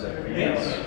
Yes.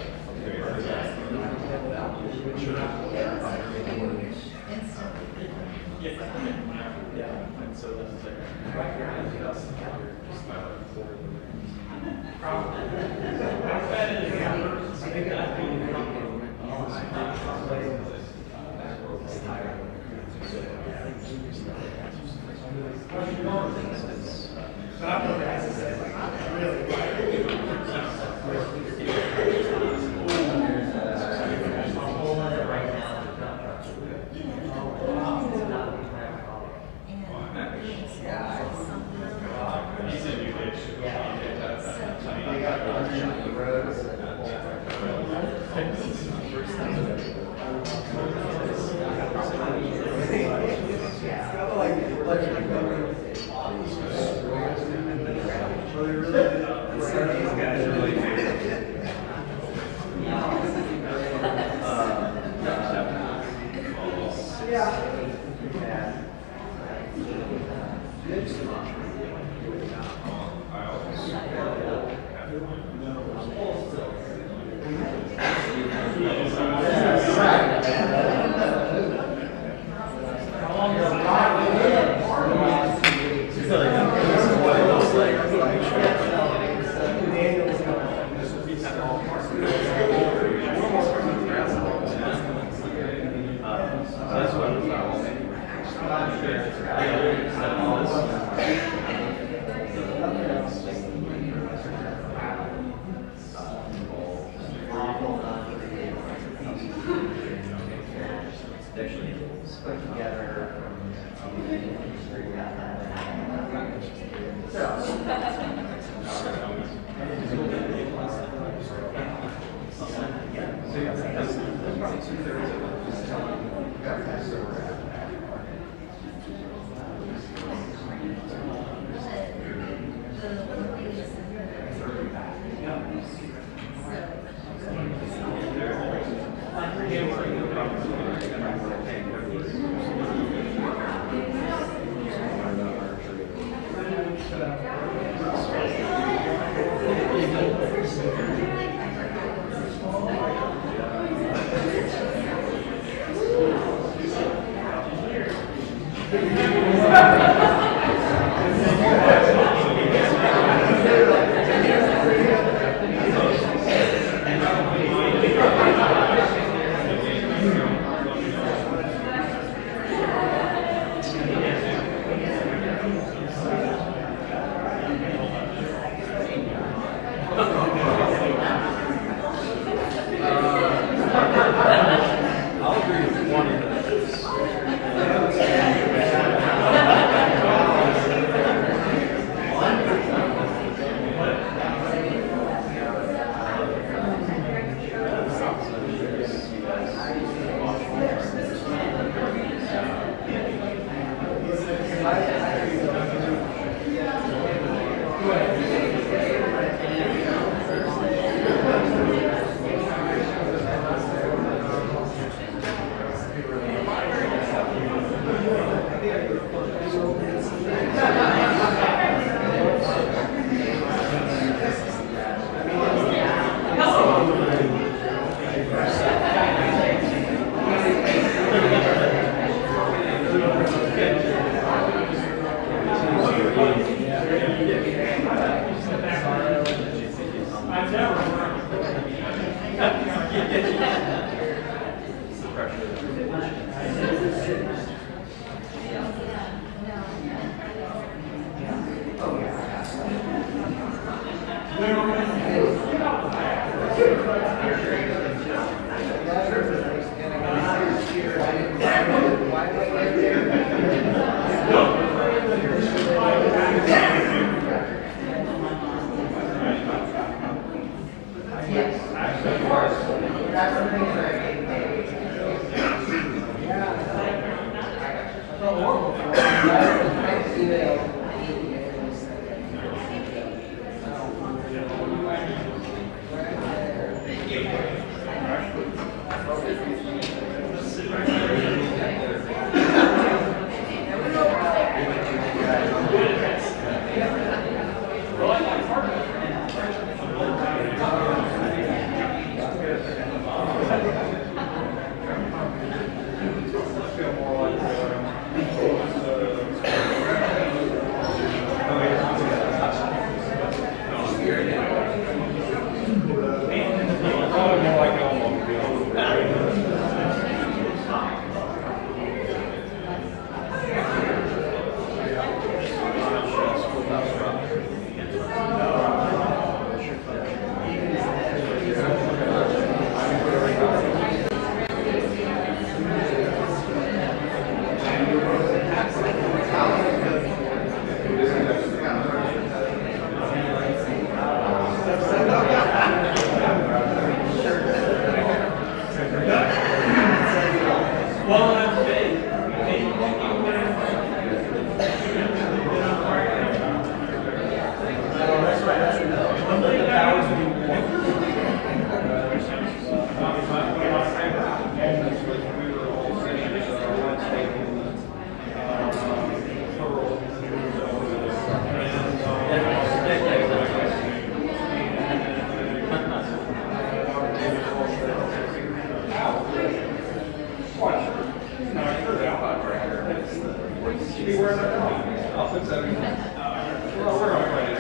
Should be wearing a coat. I'll put that in. Well, we're all ready.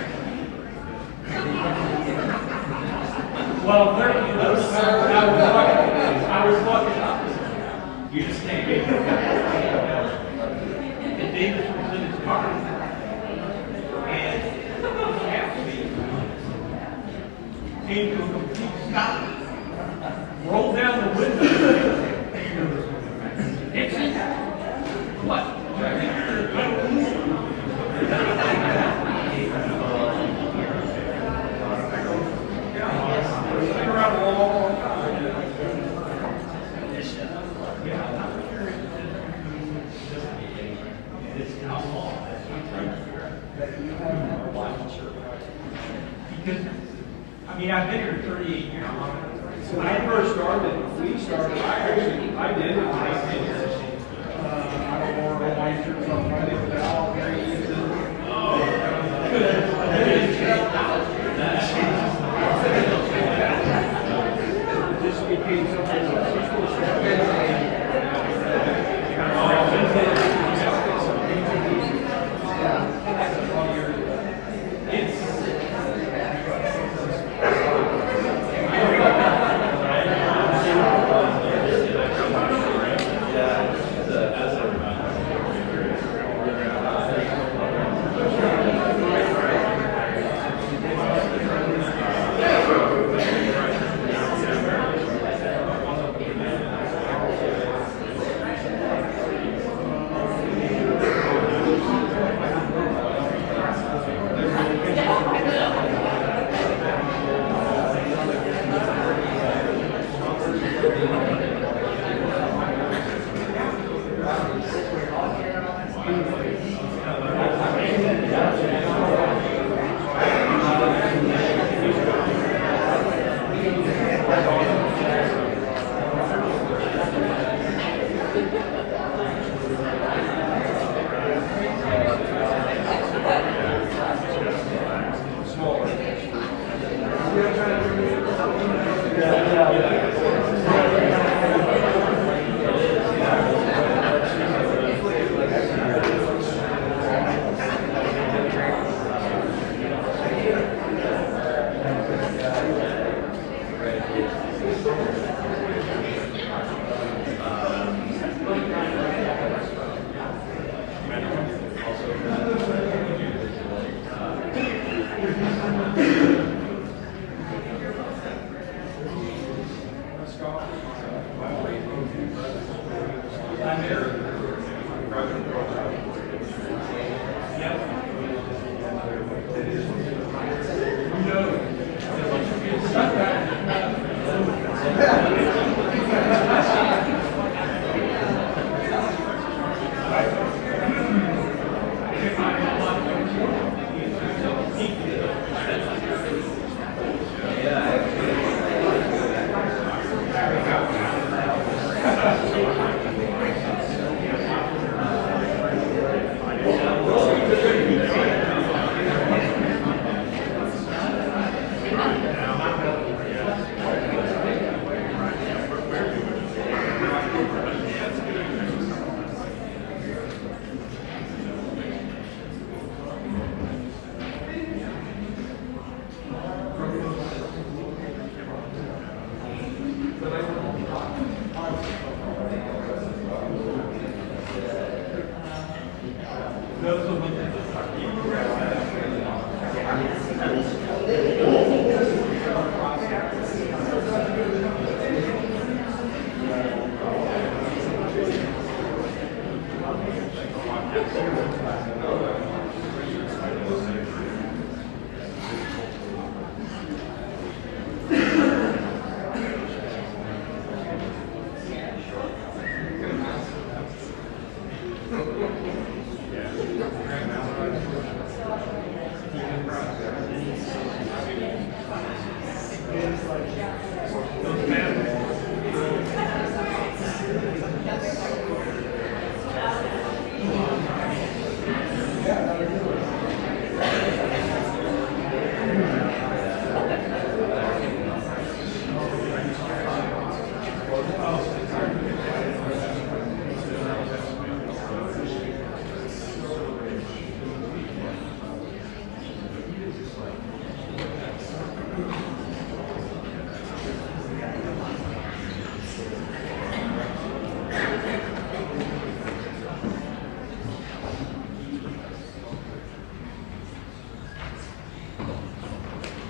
Well, there you go. I was walking. You just can't get it. And Davis was in his car. And came to a complete stop. Rolled down the window. Dixie? What? Because, I mean, I've been here 38 years. So when I first started, I did it. I don't know where my shirts on Friday, but they're all very easy. This became something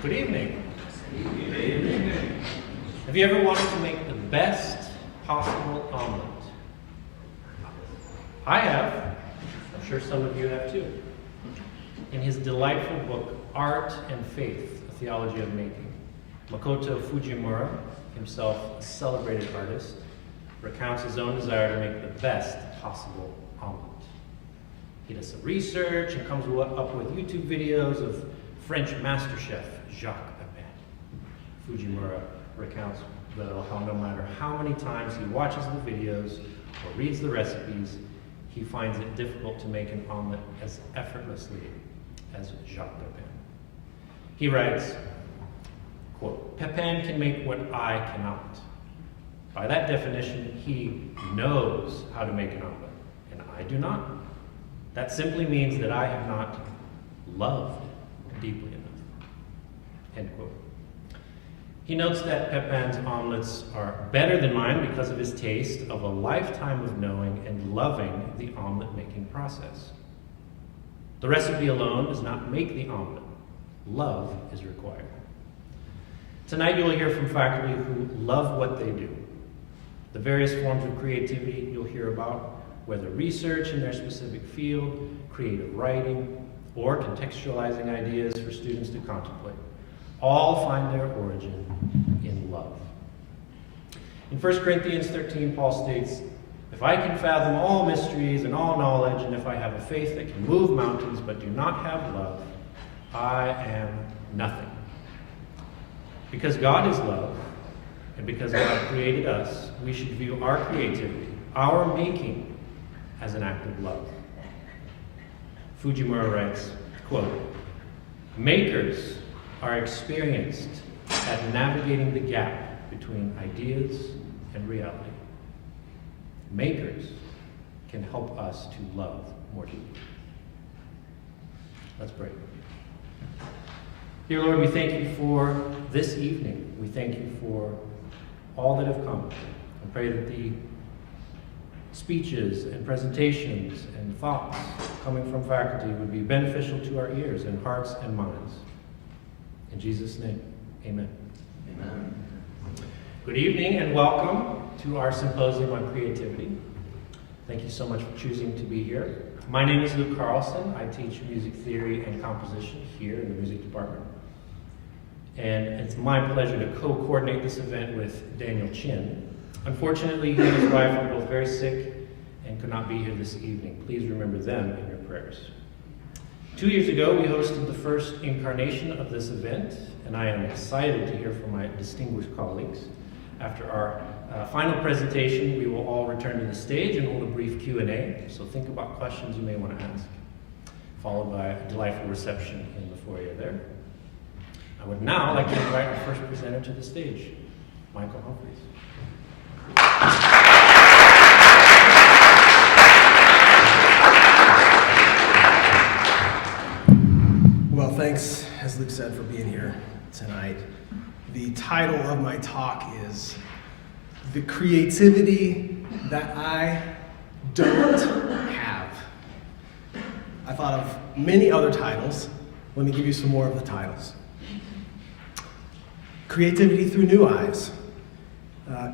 Good evening. Have you ever wanted to make the best possible omelet? I have. I'm sure some of you have too. In his delightful book, Art and Faith, A Theology of Making, Makoto Fujimura, himself a celebrated artist, recounts his own desire to make the best possible omelet. He does some research and comes up with YouTube videos of French master chef Jacques Pepin. Fujimura recounts, though, how no matter how many times he watches the videos or reads the recipes, he finds it difficult to make an omelet as effortlessly as Jacques Pepin. He writes, quote, "Pepin can make what I cannot. By that definition, he knows how to make an omelet, and I do not. That simply means that I have not loved deeply enough." End quote. He notes that Pepin's omelets are better than mine because of his taste of a lifetime of knowing and loving the omelet making process. The recipe alone does not make the omelet. Love is required. Tonight you will hear from faculty who love what they do. The various forms of creativity you'll hear about, whether research in their specific field, creative writing, or contextualizing ideas for students to contemplate, all find their origin in love. In 1 Corinthians 13, Paul states, "If I can fathom all mysteries and all knowledge, and if I have a faith that can move mountains but do not have love, I am nothing." Because God is love, and because God created us, we should view our creativity, our making, as an act of love. Fujimura writes, quote, "Makers are experienced at navigating the gap between ideas and reality. Makers can help us to love more deeply." Let's pray. Dear Lord, we thank you for this evening. We thank you for all that have come. I pray that the speeches and presentations and thoughts coming from faculty would be beneficial to our ears and hearts and minds. In Jesus' name, amen. Amen. Good evening and welcome to our Symposium on Creativity. Thank you so much for choosing to be here. My name is Luke Carlson. I teach music theory and composition here in the music department. And it's my pleasure to co-coordinate this event with Daniel Chin. Unfortunately, he and his wife are both very sick and could not be here this evening. Please remember them in your prayers. 2 years ago, we hosted the first incarnation of this event, and I am excited to hear from my distinguished colleagues. After our final presentation, we will all return to the stage and hold a brief Q&A, so think about questions you may want to ask, followed by a delightful reception in the foyer there. I would now like to invite our first presenter to the stage, Michael Humphreys. Well, thanks, as Luke said, for being here tonight. The title of my talk is "The Creativity That I Don't Have." I thought of many other titles. Let me give you some more of the titles. Creativity through new eyes.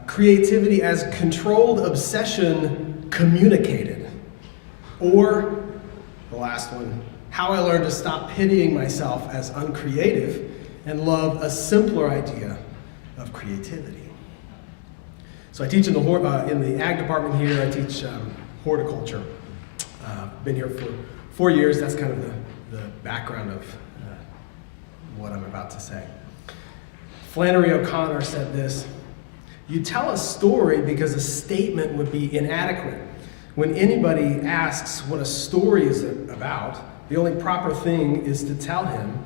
Creativity as controlled obsession communicated. Or, the last one, how I learned to stop pitying myself as uncreative and love a simpler idea of creativity. So I teach in the ag department here. I teach horticulture. Been here for 4 years. That's kind of the background of what I'm about to say. Flannery O'Connor said this: "You tell a story because a statement would be inadequate. When anybody asks what a story is about, the only proper thing is to tell him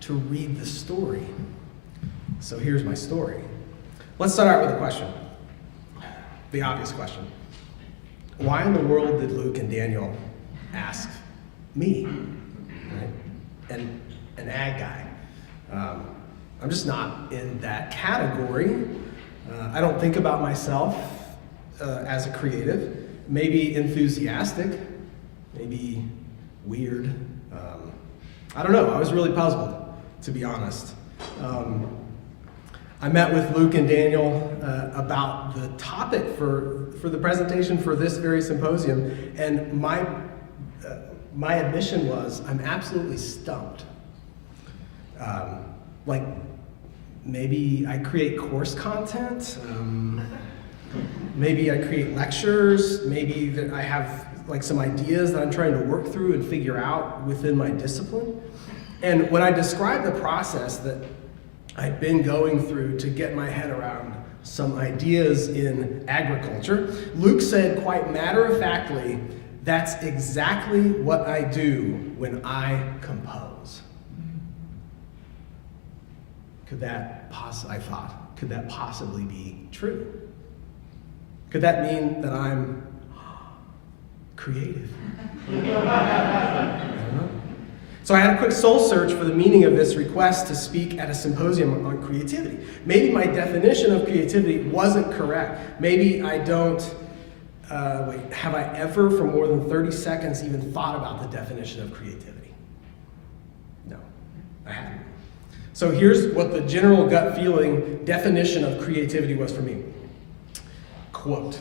to read the story." So here's my story. Let's start out with a question. The obvious question. Why in the world did Luke and Daniel ask me? Right? And an ag guy. I'm just not in that category. I don't think about myself as a creative. Maybe enthusiastic, maybe weird. I don't know. I was really puzzled, to be honest. I met with Luke and Daniel about the topic for the presentation for this very symposium, and my admission was I'm absolutely stumped. Like, maybe I create course content, maybe I create lectures, maybe that I have like some ideas that I'm trying to work through and figure out within my discipline. And when I described the process that I'd been going through to get my head around some ideas in agriculture, Luke said quite matter-of-factly, that's exactly what I do when I compose. Could that possibly be true? Could that mean that I'm creative? I don't know. So I had a quick soul search for the meaning of this request to speak at a symposium on creativity. Maybe my definition of creativity wasn't correct. Maybe I don't, have I ever for more than 30 seconds even thought about the definition of creativity? No, I haven't. So here's what the general gut feeling definition of creativity was for me. Quote,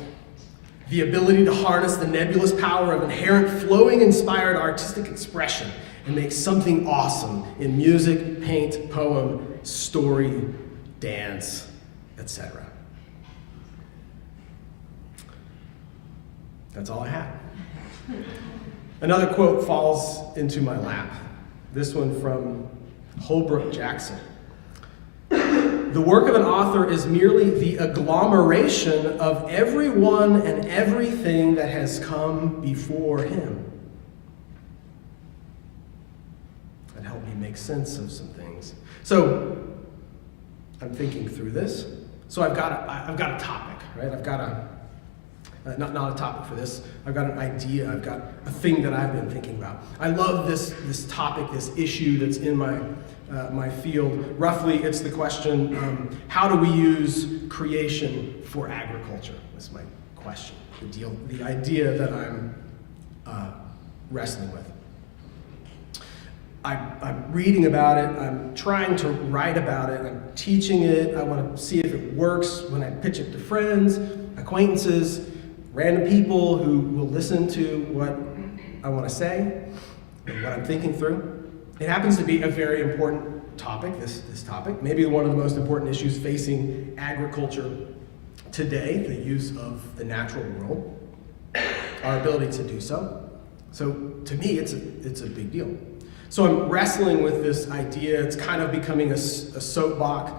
the ability to harness the nebulous power of inherent flowing inspired artistic expression and make something awesome in music, paint, poem, story, dance, etc. That's all I had. Another quote falls into my lap. This one from Holbrook Jackson. The work of an author is merely the agglomeration of everyone and everything that has come before him. That helped me make sense of some things. So I'm thinking through this. So I've got a topic, right? I've got not a topic for this. I've got an idea. I've got a thing that I've been thinking about. I love this topic, this issue that's in my field. Roughly, it's the question, how do we use creation for agriculture? That's my question, the idea that I'm wrestling with. I'm reading about it, I'm trying to write about it, I'm teaching it, I want to see if it works when I pitch it to friends, acquaintances, random people who will listen to what I want to say and what I'm thinking through. It happens to be a very important topic, this topic, maybe one of the most important issues facing agriculture today, the use of the natural world, our ability to do so. So to me, it's a big deal. So I'm wrestling with this idea. It's kind of becoming a soapbox,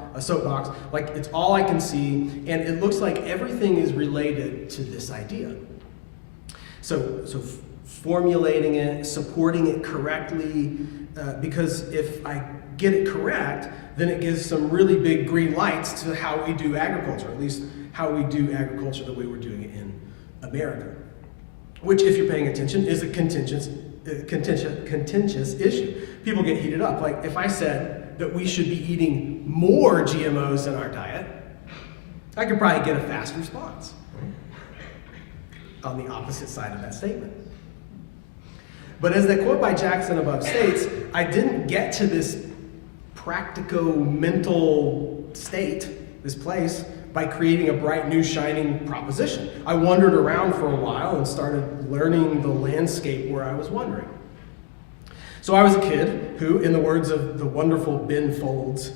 like it's all I can see, and it looks like everything is related to this idea. So formulating it, supporting it correctly, because if I get it correct, then it gives some really big green lights to how we do agriculture, at least how we do agriculture the way we're doing it in America. Which, if you're paying attention, is a contentious issue. People get heated up. Like if I said that we should be eating more GMOs in our diet, I could probably get a fast response on the opposite side of that statement. But as that quote by Jackson above states, I didn't get to this practico-mental state, this place, by creating a bright, new, shining proposition. I wandered around for a while and started learning the landscape where I was wandering. So I was a kid who, in the words of the wonderful Ben Folds,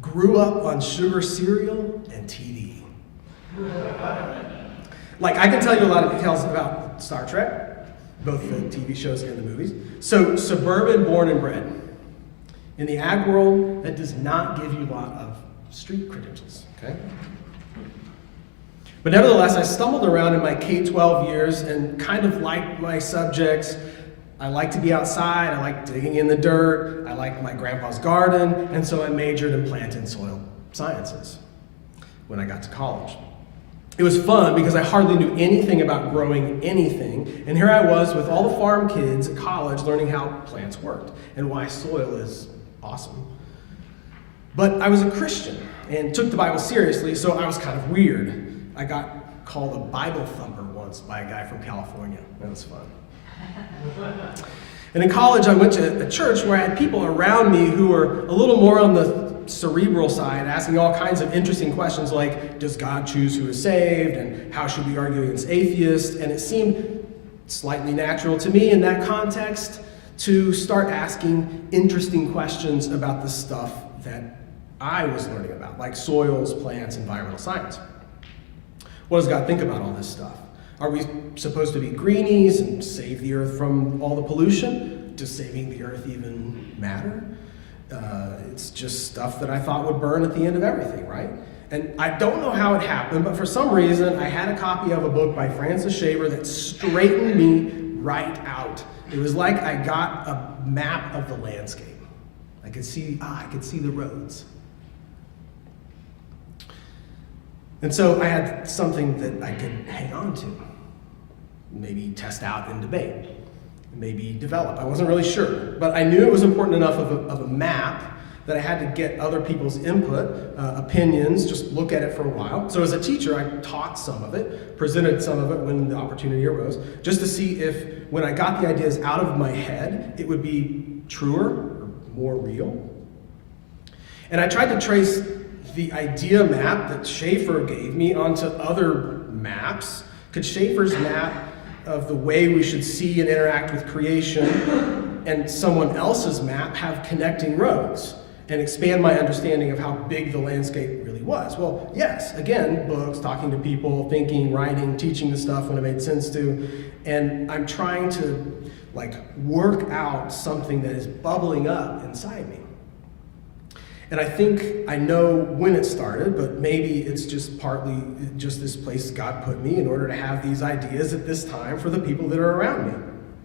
grew up on sugar cereal and TV. Like, I can tell you a lot of details about Star Trek, both the TV shows and the movies. So, suburban born and bred. In the ag world, that does not give you a lot of street credentials, okay? But nevertheless, I stumbled around in my K-12 years and kind of liked my subjects. I like to be outside, I like digging in the dirt, I like my grandpa's garden, and so I majored in plant and soil sciences when I got to college. It was fun because I hardly knew anything about growing anything, and here I was with all the farm kids at college learning how plants worked and why soil is awesome. But I was a Christian and took the Bible seriously, so I was kind of weird. I got called a Bible thumper once by a guy from California. That was fun. And in college, I went to a church where I had people around me who were a little more on the cerebral side, asking all kinds of interesting questions like, does God choose who is saved? And how should we argue against atheists? And it seemed slightly natural to me in that context to start asking interesting questions about the stuff that I was learning about, like soils, plants, environmental science. What does God think about all this stuff? Are we supposed to be greenies and save the earth from all the pollution? Does saving the earth even matter? It's just stuff that I thought would burn at the end of everything, right? And I don't know how it happened, but for some reason, I had a copy of a book by Francis Schaeffer that straightened me right out. It was like I got a map of the landscape. I could see the roads. And so I had something that I could hang on to, maybe test out in debate, maybe develop. I wasn't really sure, but I knew it was important enough of a map that I had to get other people's input, opinions, just look at it for a while. So as a teacher, I taught some of it, presented some of it when the opportunity arose, just to see if when I got the ideas out of my head, it would be truer or more real. And I tried to trace the idea map that Schaeffer gave me onto other maps. Could Schaeffer's map of the way we should see and interact with creation and someone else's map have connecting roads and expand my understanding of how big the landscape really was? Well, yes, again, books, talking to people, thinking, writing, teaching the stuff when it made sense to, and I'm trying to work out something that is bubbling up inside me. And I think I know when it started, but maybe it's just partly just this place God put me in order to have these ideas at this time for the people that are around me.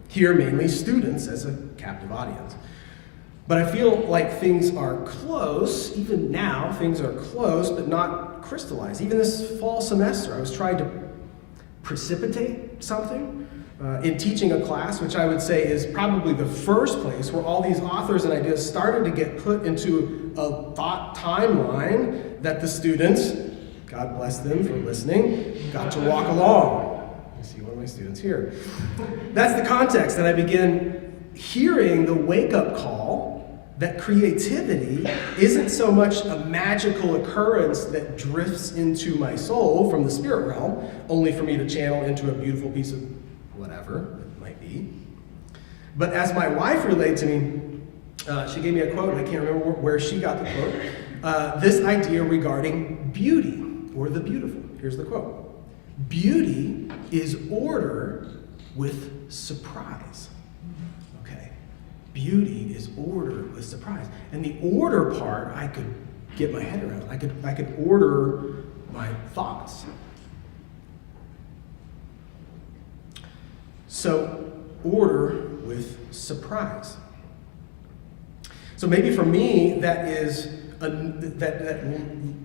Here, mainly students as a captive audience. But I feel like things are close, even now, things are close, but not crystallized. Even this fall semester, I was trying to precipitate something in teaching a class, which I would say is probably the first place where all these authors and ideas started to get put into a thought timeline that the students, God bless them for listening, got to walk along. I see one of my students here. That's the context, and I begin hearing the wake-up call that creativity isn't so much a magical occurrence that drifts into my soul from the spirit realm, only for me to channel into a beautiful piece of whatever it might be. But as my wife relayed to me, she gave me a quote, and I can't remember where she got the quote, this idea regarding beauty, or the beautiful. Here's the quote. Beauty is order with surprise. Okay. Beauty is order with surprise. And the order part, I could get my head around. I could order my thoughts. So, order with surprise. So maybe for me, that is that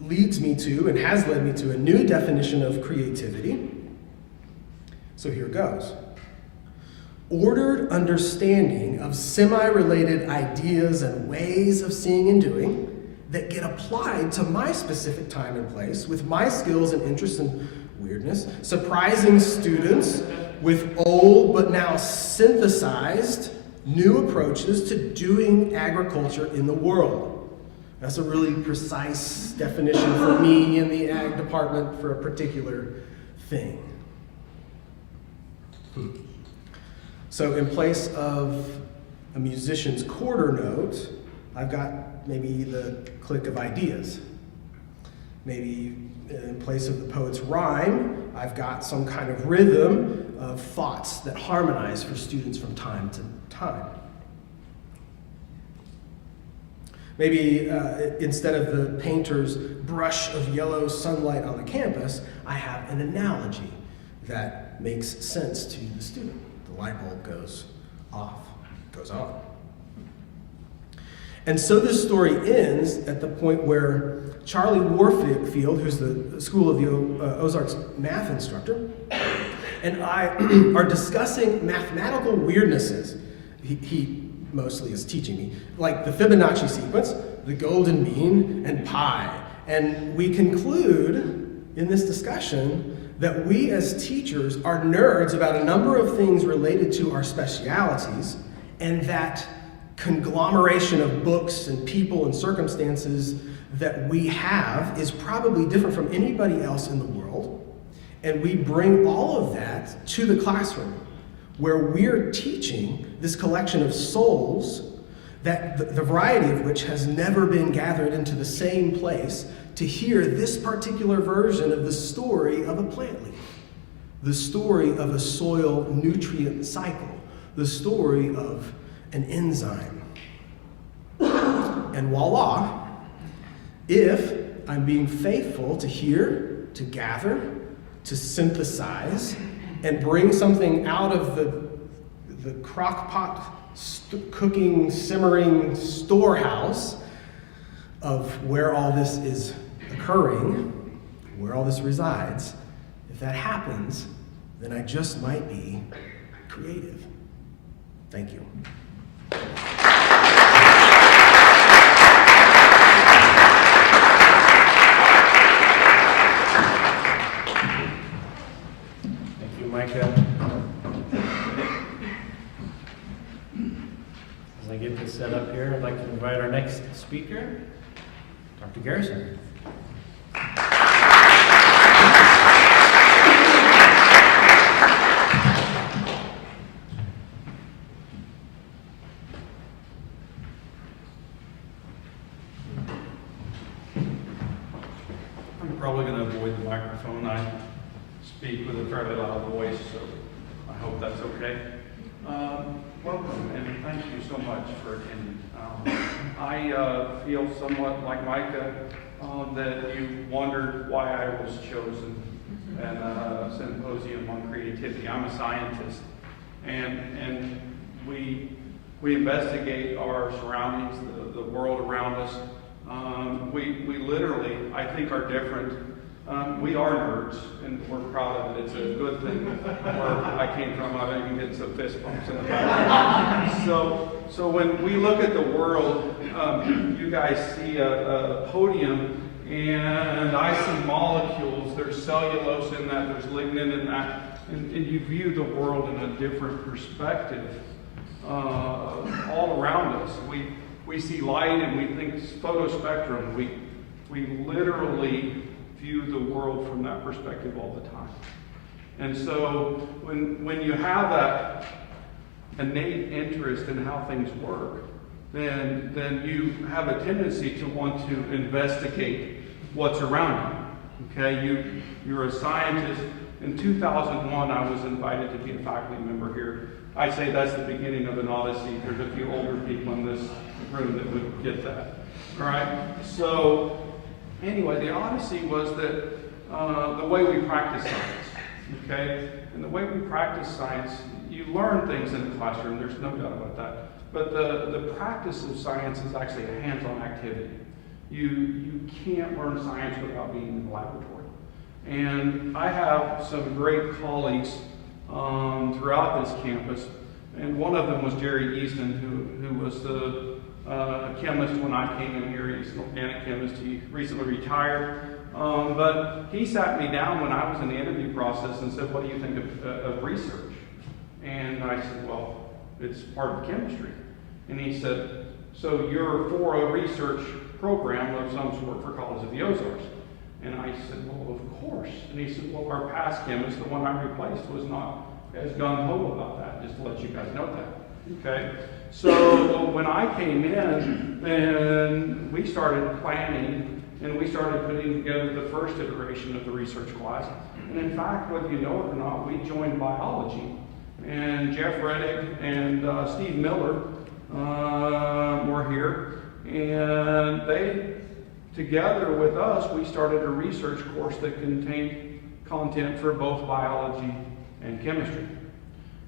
leads me to and has led me to a new definition of creativity. So here goes. Ordered understanding of semi-related ideas and ways of seeing and doing that get applied to my specific time and place with my skills and interests and weirdness, surprising students with old but now synthesized new approaches to doing agriculture in the world. That's a really precise definition for me in the ag department for a particular thing. So in place of a musician's quarter note, I've got maybe the click of ideas. Maybe in place of the poet's rhyme, I've got some kind of rhythm of thoughts that harmonize for students from time to time. Maybe instead of the painter's brush of yellow sunlight on the campus, I have an analogy that makes sense to the student. The light bulb goes off, goes on. And so this story ends at the point where Charlie Warfield, who's the School of the Ozarks math instructor, and I are discussing mathematical weirdnesses. He mostly is teaching me, like the Fibonacci sequence, the golden mean, and pi. And we conclude in this discussion that we as teachers are nerds about a number of things related to our specialities, and that conglomeration of books and people and circumstances that we have is probably different from anybody else in the world. And we bring all of that to the classroom, where we're teaching this collection of souls that the variety of which has never been gathered into the same place to hear this particular version of the story of a plant leaf, the story of a soil nutrient cycle, the story of an enzyme. And voila, if I'm being faithful to hear, to gather, to synthesize, and bring something out of the crock pot cooking, simmering storehouse of where all this is occurring, where all this resides, if that happens, then I just might be creative. Thank you. Thank you, Micah. As I get this set up here, I'd like to invite our next speaker, Dr. Garrison. I'm probably going to avoid the microphone. I speak with a fairly loud voice, so I hope that's okay. Welcome, and thank you so much for attending. I feel somewhat like Micah that you wondered why I was chosen at a symposium on creativity. I'm a scientist, and we investigate our surroundings, the world around us. We literally, I think, are different. We are nerds, and we're proud of it. It's a good thing. Where I came from, I've even getting some fist bumps in the back. So when we look at the world, you guys see a podium, and I see molecules. There's cellulose in that. There's lignin in that, and you view the world in a different perspective. All around us, we see light, and we think photospectrum. We literally view the world from that perspective all the time. And so when you have that innate interest in how things work, then you have a tendency to want to investigate what's around you. Okay, you're a scientist. In 2001, I was invited to be a faculty member here. I'd say that's the beginning of an odyssey. There's a few older people in this room that would get that. All right, so anyway, the odyssey was that the way we practice science, okay? And the way we practice science, you learn things in the classroom, there's no doubt about that. But the practice of science is actually a hands-on activity. You can't learn science without being in the laboratory. And I have some great colleagues throughout this campus, and one of them was Jerry Easton, who was the chemist when I came in here. He's an organic chemist. He recently retired. But he sat me down when I was in the interview process and said, "What do you think of research?" And I said, "Well, it's part of chemistry." And he said, "So you're for a research program of some sort for College of the Ozarks?" And I said, "Well, of course." And he said, "Well, our past chemist, the one I replaced, was not as gung-ho about that, just to let you guys know that." Okay? So when I came in, then we started planning, and we started putting together the first iteration of the research class. And in fact, whether you know it or not, we joined biology. And Jeff Reddick and Steve Miller were here. And they, together with us, we started a research course that contained content for both biology and chemistry.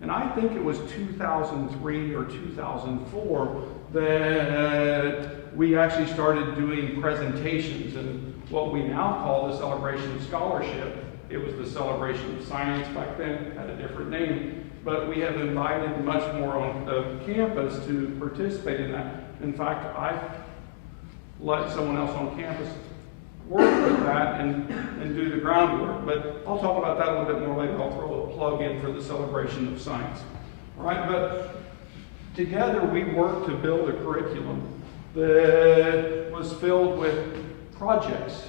And I think it was 2003 or 2004 that we actually started doing presentations and what we now call the Celebration of Scholarship. It was the Celebration of Science back then, had a different name. But we have invited much more on the campus to participate in that. In fact, I've let someone else on campus work with that and do the groundwork. But I'll talk about that a little bit more later. I'll throw a plug in for the Celebration of Science. All right, but together we worked to build a curriculum that was filled with projects,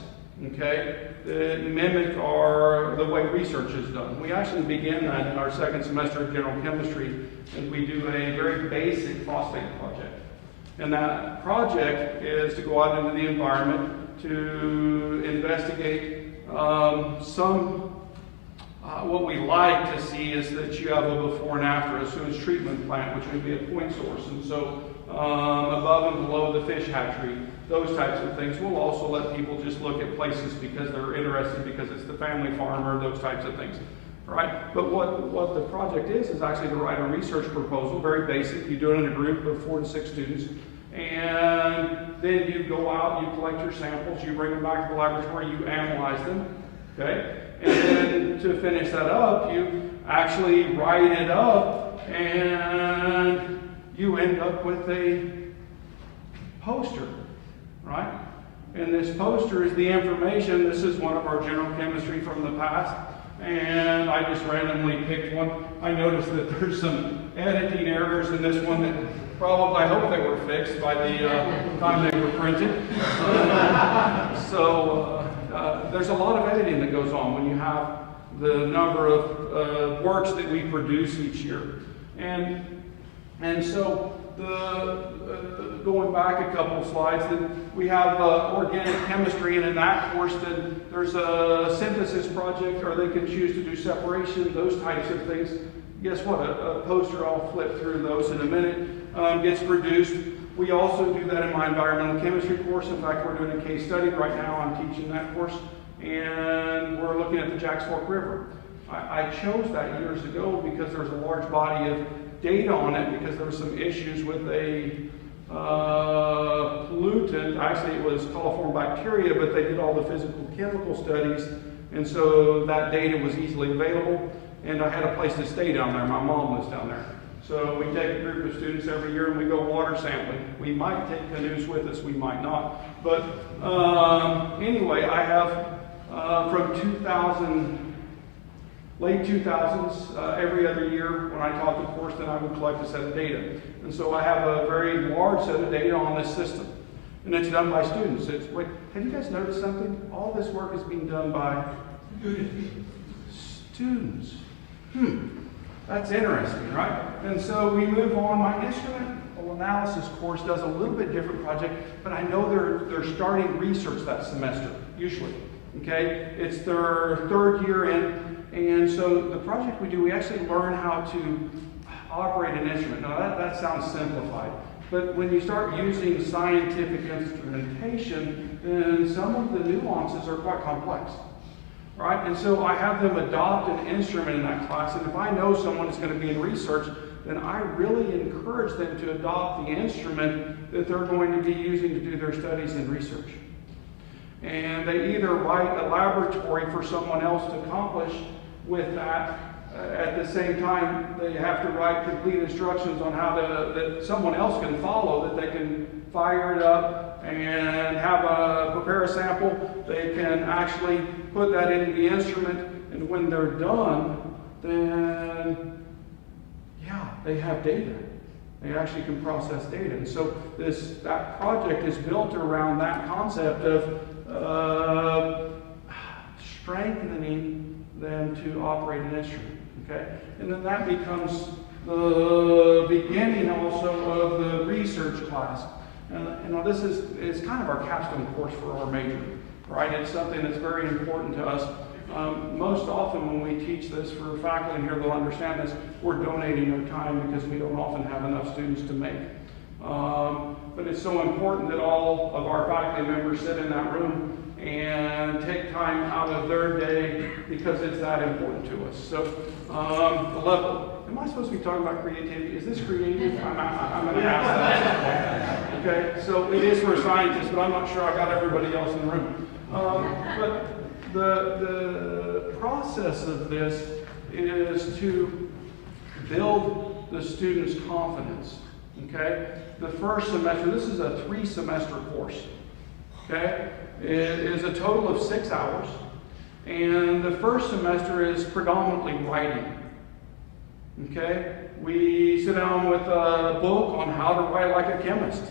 okay, that mimic the way research is done. We actually began that in our second semester of general chemistry, and we do a very basic phosphate project. And that project is to go out into the environment to investigate what we like to see is that you have a before and after a sewage treatment plant, which would be a point source. And so above and below the fish hatchery, those types of things. We'll also let people just look at places because they're interested, because it's the family farmer, those types of things. Right? But what the project is actually to write a research proposal, very basic. You do it in a group of 4 to 6 students. And then you go out, you collect your samples, you bring them back to the laboratory, you analyze them. Okay? And then to finish that up, you actually write it up and you end up with a poster, right? And this poster is the information. This is one of our general chemistry from the past. And I just randomly picked one. I noticed that there's some editing errors in this one that probably, I hope they were fixed by the time they were printed. There's a lot of editing that goes on when you have the number of works that we produce each year. And so going back a couple of slides, we have organic chemistry, and in that course, then there's a synthesis project, or they can choose to do separation, those types of things. Guess what? A poster, I'll flip through those in a minute, gets produced. We also do that in my environmental chemistry course. In fact, we're doing a case study right now. I'm teaching that course, and we're looking at the Jacks Fork River. I chose that years ago because there was a large body of data on it, because there were some issues with a pollutant. Actually, it was coliform bacteria, but they did all the physical chemical studies, and so that data was easily available, and I had a place to stay down there. My mom was down there. So we take a group of students every year and we go water sampling. We might take canoes with us, we might not. But anyway, I have from late 2000s, every other year when I taught the course, then I would collect a set of data. And so I have a very large set of data on this system. And it's done by students. Wait, have you guys noticed something? All this work is being done by students. That's interesting, right? And so we move on. My instrumental analysis course does a little bit different project, but I know they're starting research that semester, usually. Okay? It's their 3rd year in, and so the project we do, we actually learn how to operate an instrument. Now that sounds simplified, but when you start using scientific instrumentation, then some of the nuances are quite complex. Right? And so I have them adopt an instrument in that class, and if I know someone is going to be in research, then I really encourage them to adopt the instrument that they're going to be using to do their studies and research. And they either write a laboratory for someone else to accomplish with that. At the same time, they have to write complete instructions on how that someone else can follow, that they can fire it up and prepare a sample. They can actually put that into the instrument, and when they're done, then they have data. They actually can process data. And so that project is built around that concept of strengthening them to operate an instrument. Okay? And then that becomes the beginning also of the research class. This is kind of our capstone course for our major, right? It's something that's very important to us. Most often when we teach this, for faculty here, they'll understand this, we're donating our time because we don't often have enough students to make. But it's so important that all of our faculty members sit in that room and take time out of their day because it's that important to us. So the level, am I supposed to be talking about creativity? Is this creative? I'm going to ask that. Okay, so it is for scientists, but I'm not sure I got everybody else in the room. But the process of this is to build the students' confidence. Okay, the first semester, this is a 3-semester course. Okay, it is a total of 6 hours, and the first semester is predominantly writing. Okay, we sit down with a book on how to write like a chemist.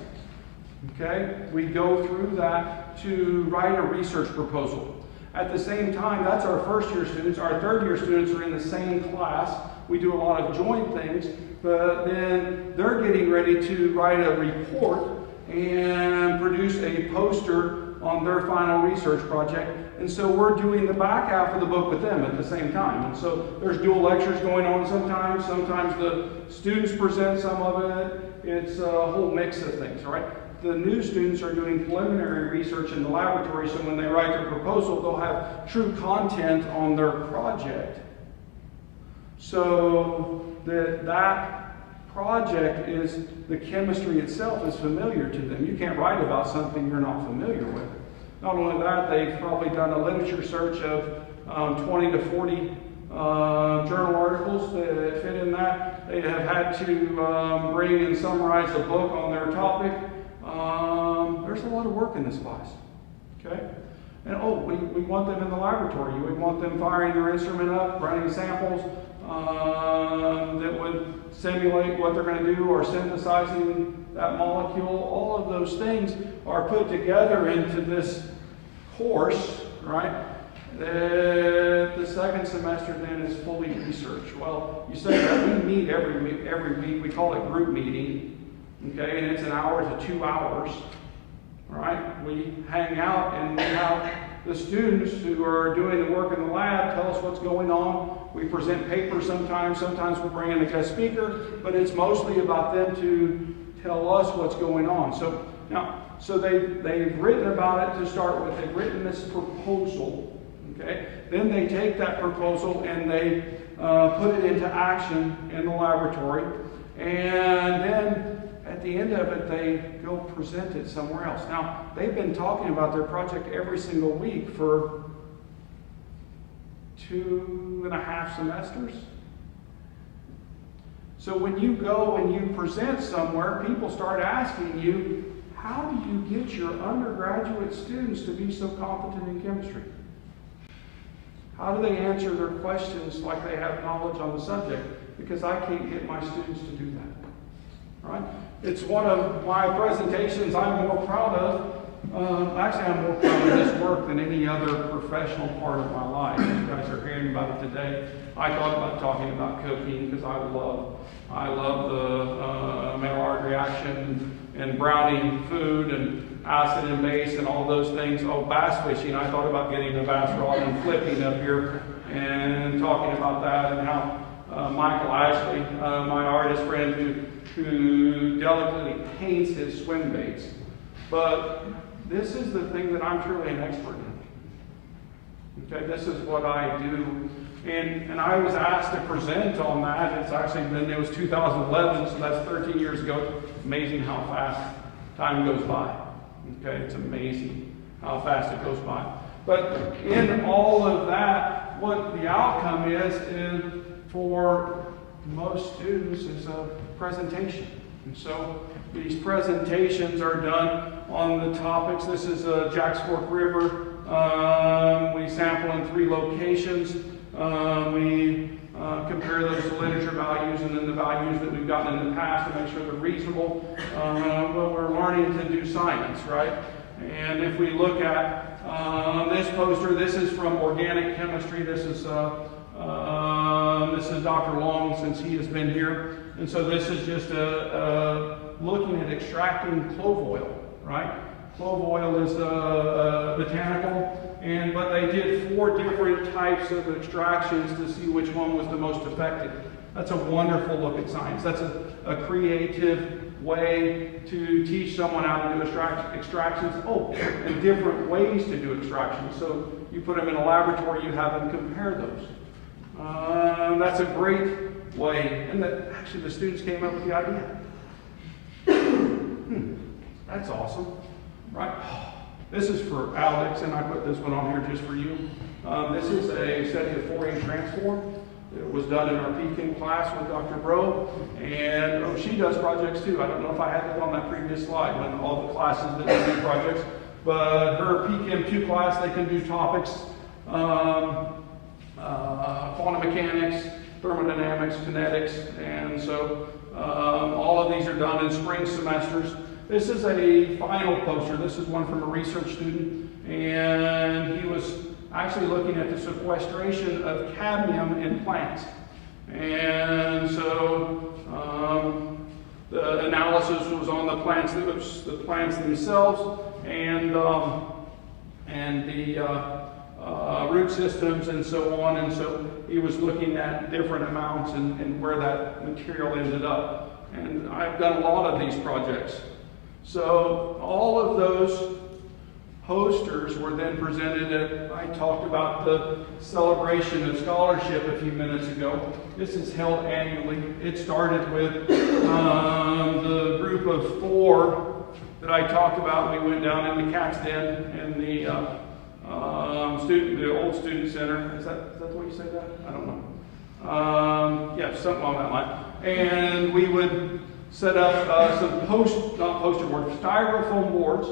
Okay? We go through that to write a research proposal. At the same time, that's our first-year students. Our third-year students are in the same class. We do a lot of joint things, but then they're getting ready to write a report and produce a poster on their final research project. And so we're doing the back half of the book with them at the same time. And so there's dual lectures going on sometimes. Sometimes the students present some of it. It's a whole mix of things, right? The new students are doing preliminary research in the laboratory, so when they write their proposal, they'll have true content on their project. So that project is, the chemistry itself is familiar to them. You can't write about something you're not familiar with. Not only that, they've probably done a literature search of 20 to 40 journal articles that fit in that. They have had to bring and summarize a book on their topic. There's a lot of work in this class. Okay? And we want them in the laboratory. We want them firing their instrument up, running samples that would simulate what they're going to do, or synthesizing that molecule. All of those things are put together into this course, right? The second semester then is fully research. Well, you say that we meet every week. We call it group meeting, okay? And it's an hour to 2 hours, right? We hang out and we have the students who are doing the work in the lab tell us what's going on. We present papers sometimes. Sometimes we'll bring in a guest speaker, but it's mostly about them to tell us what's going on. So they've written about it to start with. They've written this proposal, okay? Then they take that proposal and they put it into action in the laboratory. And then at the end of it, they go present it somewhere else. Now, they've been talking about their project every single week for 2.5 semesters. So when you go and you present somewhere, people start asking you, how do you get your undergraduate students to be so competent in chemistry? How do they answer their questions like they have knowledge on the subject? Because I can't get my students to do that. Right? It's one of my presentations I'm more proud of. Actually, I'm more proud of this work than any other professional part of my life. You guys are hearing about it today. I thought about talking about cooking because I love the Maillard reaction and browning food and acid and base and all those things. Oh, bass fishing. I thought about getting a bass rod and flipping up here and talking about that, and how Michael Ashley, my artist friend who delicately paints his swim baits. But this is the thing that I'm truly an expert in. Okay, this is what I do. And I was asked to present on that. It's actually it was 2011, so that's 13 years ago. Amazing how fast time goes by. Okay, it's amazing how fast it goes by. But in all of that, what the outcome is for most students is a presentation. And so these presentations are done on the topics. This is Jack's Fork River. We sample in 3 locations. We compare those to literature values and then the values that we've gotten in the past to make sure they're reasonable. Well, we're learning to do science, right? And if we look at this poster, this is from organic chemistry. This is Dr. Long, since he has been here. And so this is just looking at extracting clove oil, right? Clove oil is botanical, but they did 4 different types of extractions to see which one was the most effective. That's a wonderful look at science. That's a creative way to teach someone how to do extractions. Oh, and different ways to do extractions. So you put them in a laboratory, you have them compare those. That's a great way. And actually the students came up with the idea. That's awesome. Right? This is for Alex, and I put this one on here just for you. This is a study of Fourier transform. It was done in our PChem class with Dr. Bro, and she does projects too. I don't know if I had it on that previous slide when all the classes that do projects, but her PChem 2 class, they can do topics, quantum mechanics, thermodynamics, kinetics, and so all of these are done in spring semesters. This is a final poster. This is one from a research student, and he was actually looking at the sequestration of cadmium in plants. And so the analysis was on the plants themselves, and the root systems and so on. And so he was looking at different amounts and where that material ended up. And I've done a lot of these projects. So all of those posters were then presented at, I talked about the celebration of scholarship a few minutes ago. This is held annually. It started with the group of 4 that I talked about. We went down in the Cat's Den in the old student center. Is that the way you say that? I don't know. Yeah, something along that line. And we would set up some styrofoam boards,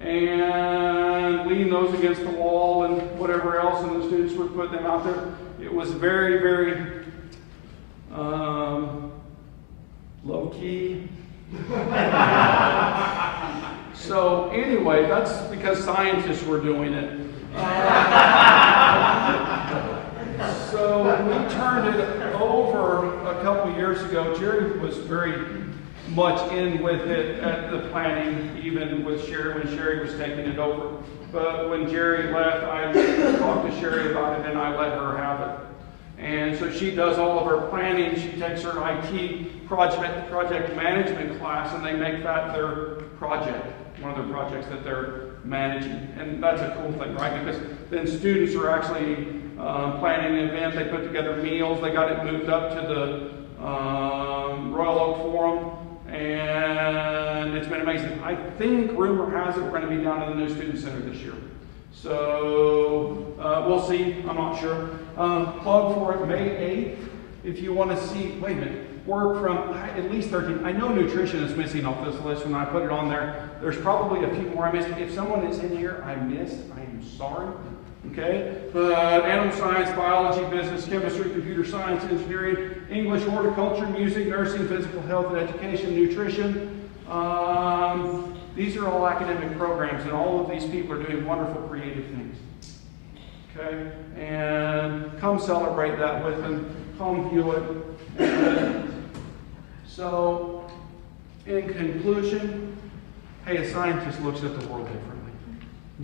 and lean those against the wall and whatever else, and the students would put them out there. It was very, very low key. So anyway, that's because scientists were doing it. So we turned it over a couple years ago. Jerry was very much in with it at the planning, even with Sherry when Sherry was taking it over. But when Jerry left, I talked to Sherry about it and I let her have it. And so she does all of her planning. She takes her IT project management class, and they make that their project, one of their projects that they're managing. And that's a cool thing, right? Because then students are actually planning an event. They put together meals. They got it moved up to the Royal Oak Forum. And it's been amazing. I think, rumor has it, we're going to be down in the new student center this year. So we'll see. I'm not sure. Plug for it May 8th. If you want to see, wait a minute, work from at least 13. I know nutrition is missing off this list when I put it on there. There's probably a few more I missed. If someone is in here I missed, I am sorry. Okay? But animal science, biology, business, chemistry, computer science, engineering, English, horticulture, music, nursing, physical health and education, nutrition. These are all academic programs, and all of these people are doing wonderful creative things. Okay? And come celebrate that with them. Come view it. So, in conclusion, hey, a scientist looks at the world differently.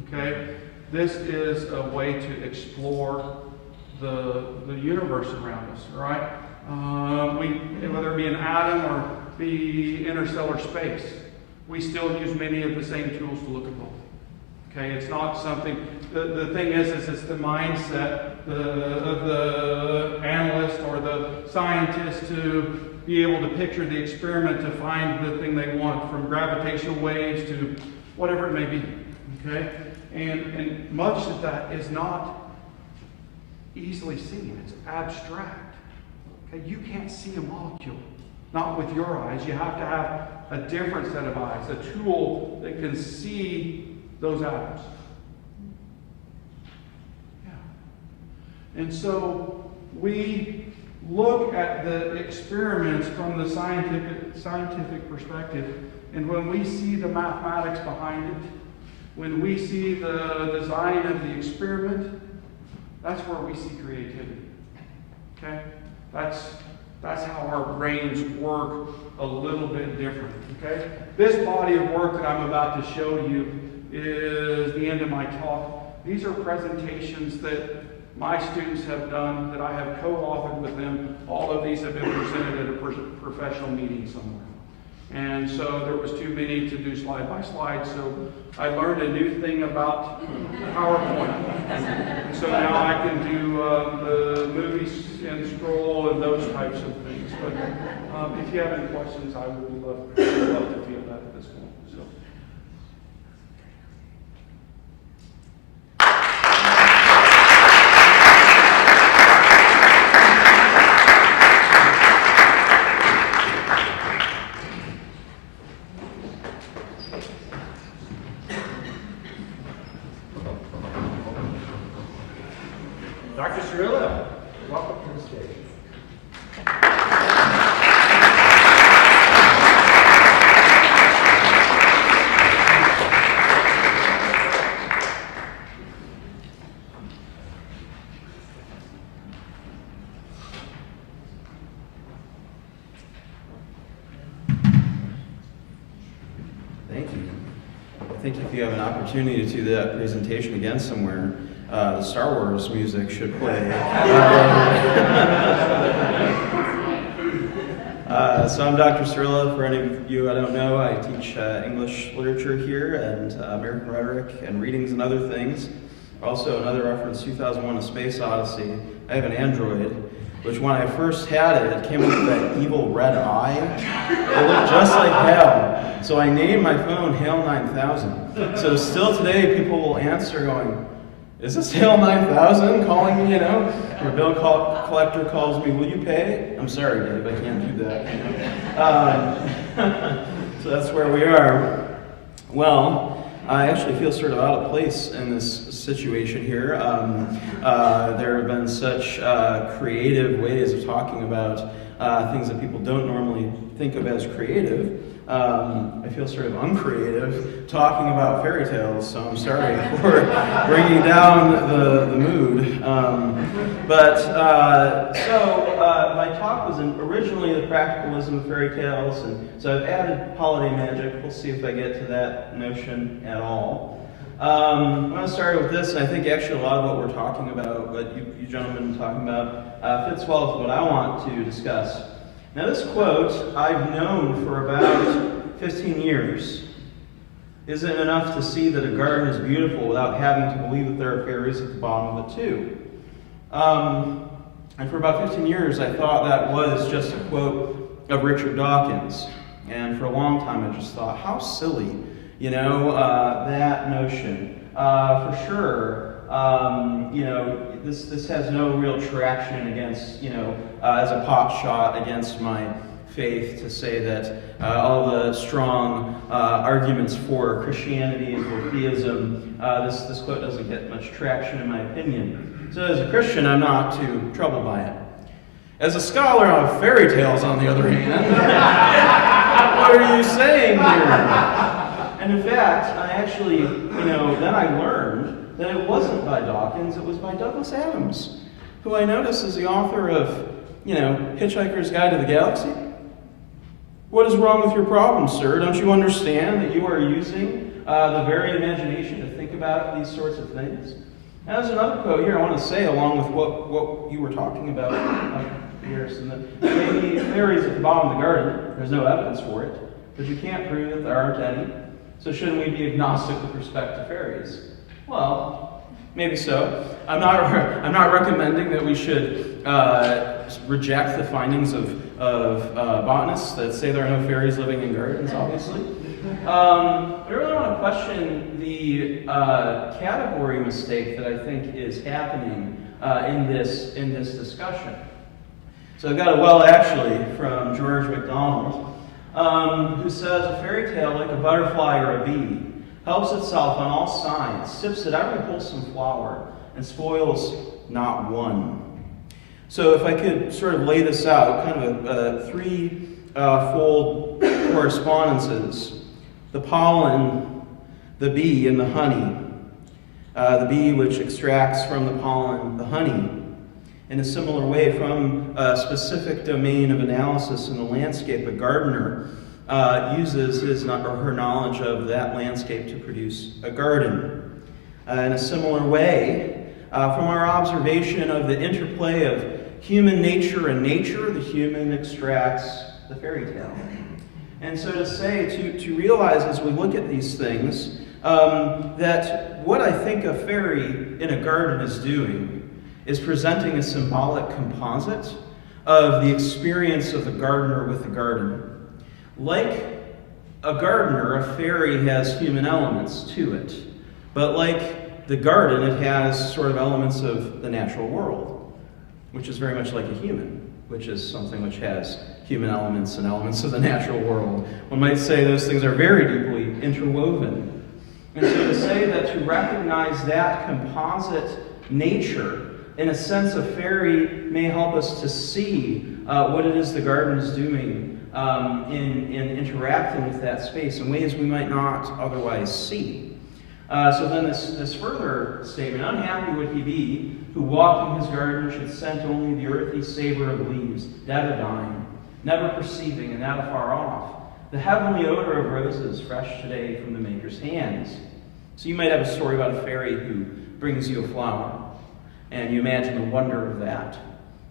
Okay? This is a way to explore the universe around us, right? Whether it be an atom or be interstellar space, we still use many of the same tools to look at both. Okay, it's not something. The thing is it's the mindset of the analyst or the scientist to be able to picture the experiment to find the thing they want, from gravitational waves to whatever it may be. Okay, and much of that is not easily seen. It's abstract. Okay, you can't see a molecule, not with your eyes. You have to have a different set of eyes, a tool that can see those atoms. Yeah. And so we look at the experiments from the scientific perspective, and when we see the mathematics behind it, when we see the design of the experiment, that's where we see creativity. Okay? That's how our brains work a little bit different. Okay? This body of work that I'm about to show you is the end of my talk. These are presentations that my students have done that I have co-authored with them. All of these have been presented at a professional meeting somewhere. And so there was too many to do slide by slide, so I learned a new thing about PowerPoint. And so now I can do the movies and scroll and those types of things. But if you have any questions, I would love to field that at this point. So. Dr. Cirillo, welcome to the stage. think if you have an opportunity to do that presentation again somewhere, the Star Wars music should play. So I'm Dr. Cirilla. For any of you I don't know, I teach English literature here and American rhetoric and readings and other things. Also, another reference, 2001: A Space Odyssey. I have an Android, which when I first had it, it came with that evil red eye. It looked just like Hal. So I named my phone Hal 9000. So still today, people will answer going, "Is this Hal 9000 calling me, you know?" Your bill collector calls me, "Will you pay?" I'm sorry, Dave, I can't do that. So that's where we are. Well, I actually feel sort of out of place in this situation here. There have been such creative ways of talking about things that people don't normally think of as creative. I feel sort of uncreative talking about fairy tales, so I'm sorry for bringing down the mood. My talk was originally the practicalism of fairy tales, and so I've added holiday magic. We'll see if I get to that notion at all. I'm going to start with this, and I think actually a lot of what we're talking about, what you gentlemen are talking about, fits well with what I want to discuss. Now this quote I've known for about 15 years. Isn't it enough to see that a garden is beautiful without having to believe that there are fairies at the bottom of it too? And for about 15 years I thought that was just a quote of Richard Dawkins. And for a long time I just thought, how silly, you know, that notion. For sure, you know, this has no real traction against, you know, as a pot shot against my faith to say that all the strong arguments for Christianity and for theism, this quote doesn't get much traction in my opinion. So as a Christian, I'm not too troubled by it. As a scholar of fairy tales, on the other hand, what are you saying here? And in fact, I actually, you know, then I learned that it wasn't by Dawkins, it was by Douglas Adams, who I notice is the author of, you know, Hitchhiker's Guide to the Galaxy. What is wrong with your problem, sir? Don't you understand that you are using the very imagination to think about these sorts of things? Now, there's another quote here I want to say along with what you were talking about, Harrison, that maybe fairies at the bottom of the garden, there's no evidence for it, but you can't prove that there aren't any. So shouldn't we be agnostic with respect to fairies? Well, maybe so. I'm not recommending that we should reject the findings of botanists that say there are no fairies living in gardens, obviously. I really want to question the category mistake that I think is happening in this discussion. So I've got a well actually from George MacDonald, who says a fairy tale, like a butterfly or a bee, helps itself on all sides, sips at every wholesome flower, and spoils not one. So if I could sort of lay this out, kind of a three-fold correspondences. The pollen, the bee, and the honey. The bee which extracts from the pollen the honey. In a similar way, from a specific domain of analysis in the landscape, a gardener uses his or her knowledge of that landscape to produce a garden. In a similar way, from our observation of the interplay of human nature and nature, the human extracts the fairy tale. And so to say, to realize as we look at these things, that what I think a fairy in a garden is doing is presenting a symbolic composite of the experience of the gardener with the garden. Like a gardener, a fairy has human elements to it. But like the garden, it has sort of elements of the natural world, which is very much like a human, which is something which has human elements and elements of the natural world. One might say those things are very deeply interwoven. And so to say that to recognize that composite nature, in a sense, a fairy may help us to see what it is the garden is doing in interacting with that space in ways we might not otherwise see. So then this further statement, unhappy would he be who walking his garden should scent only the earthy savor of leaves, dead or dying, never perceiving and that afar off the heavenly odor of roses fresh today from the maker's hands. So you might have a story about a fairy who brings you a flower, and you imagine the wonder of that.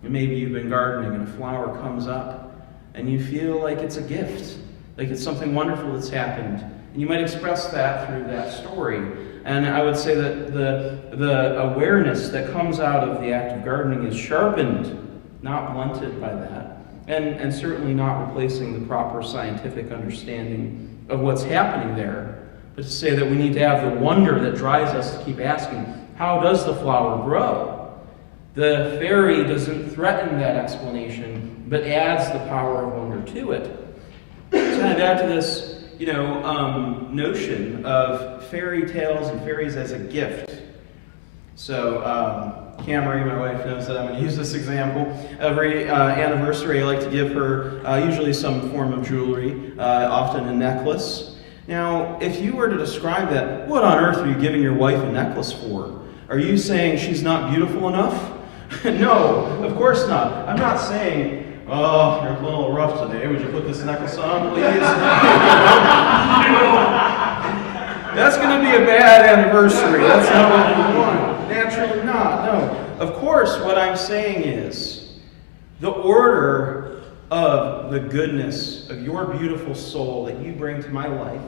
And maybe you've been gardening and a flower comes up, and you feel like it's a gift, like it's something wonderful that's happened. And you might express that through that story. And I would say that the awareness that comes out of the act of gardening is sharpened, not blunted by that, and certainly not replacing the proper scientific understanding of what's happening there, but to say that we need to have the wonder that drives us to keep asking, how does the flower grow? The fairy doesn't threaten that explanation, but adds the power of wonder to it. To kind of add to this, notion of fairy tales and fairies as a gift. So, Camry, my wife, knows that I'm going to use this example. Every anniversary, I like to give her usually some form of jewelry, often a necklace. Now, if you were to describe that, what on earth are you giving your wife a necklace for? Are you saying she's not beautiful enough? No, of course not. I'm not saying, oh, you're a little rough today. Would you put this necklace on, please? That's going to be a bad anniversary. That's not what we want. Naturally not. No. Of course, what I'm saying is the order of the goodness of your beautiful soul that you bring to my life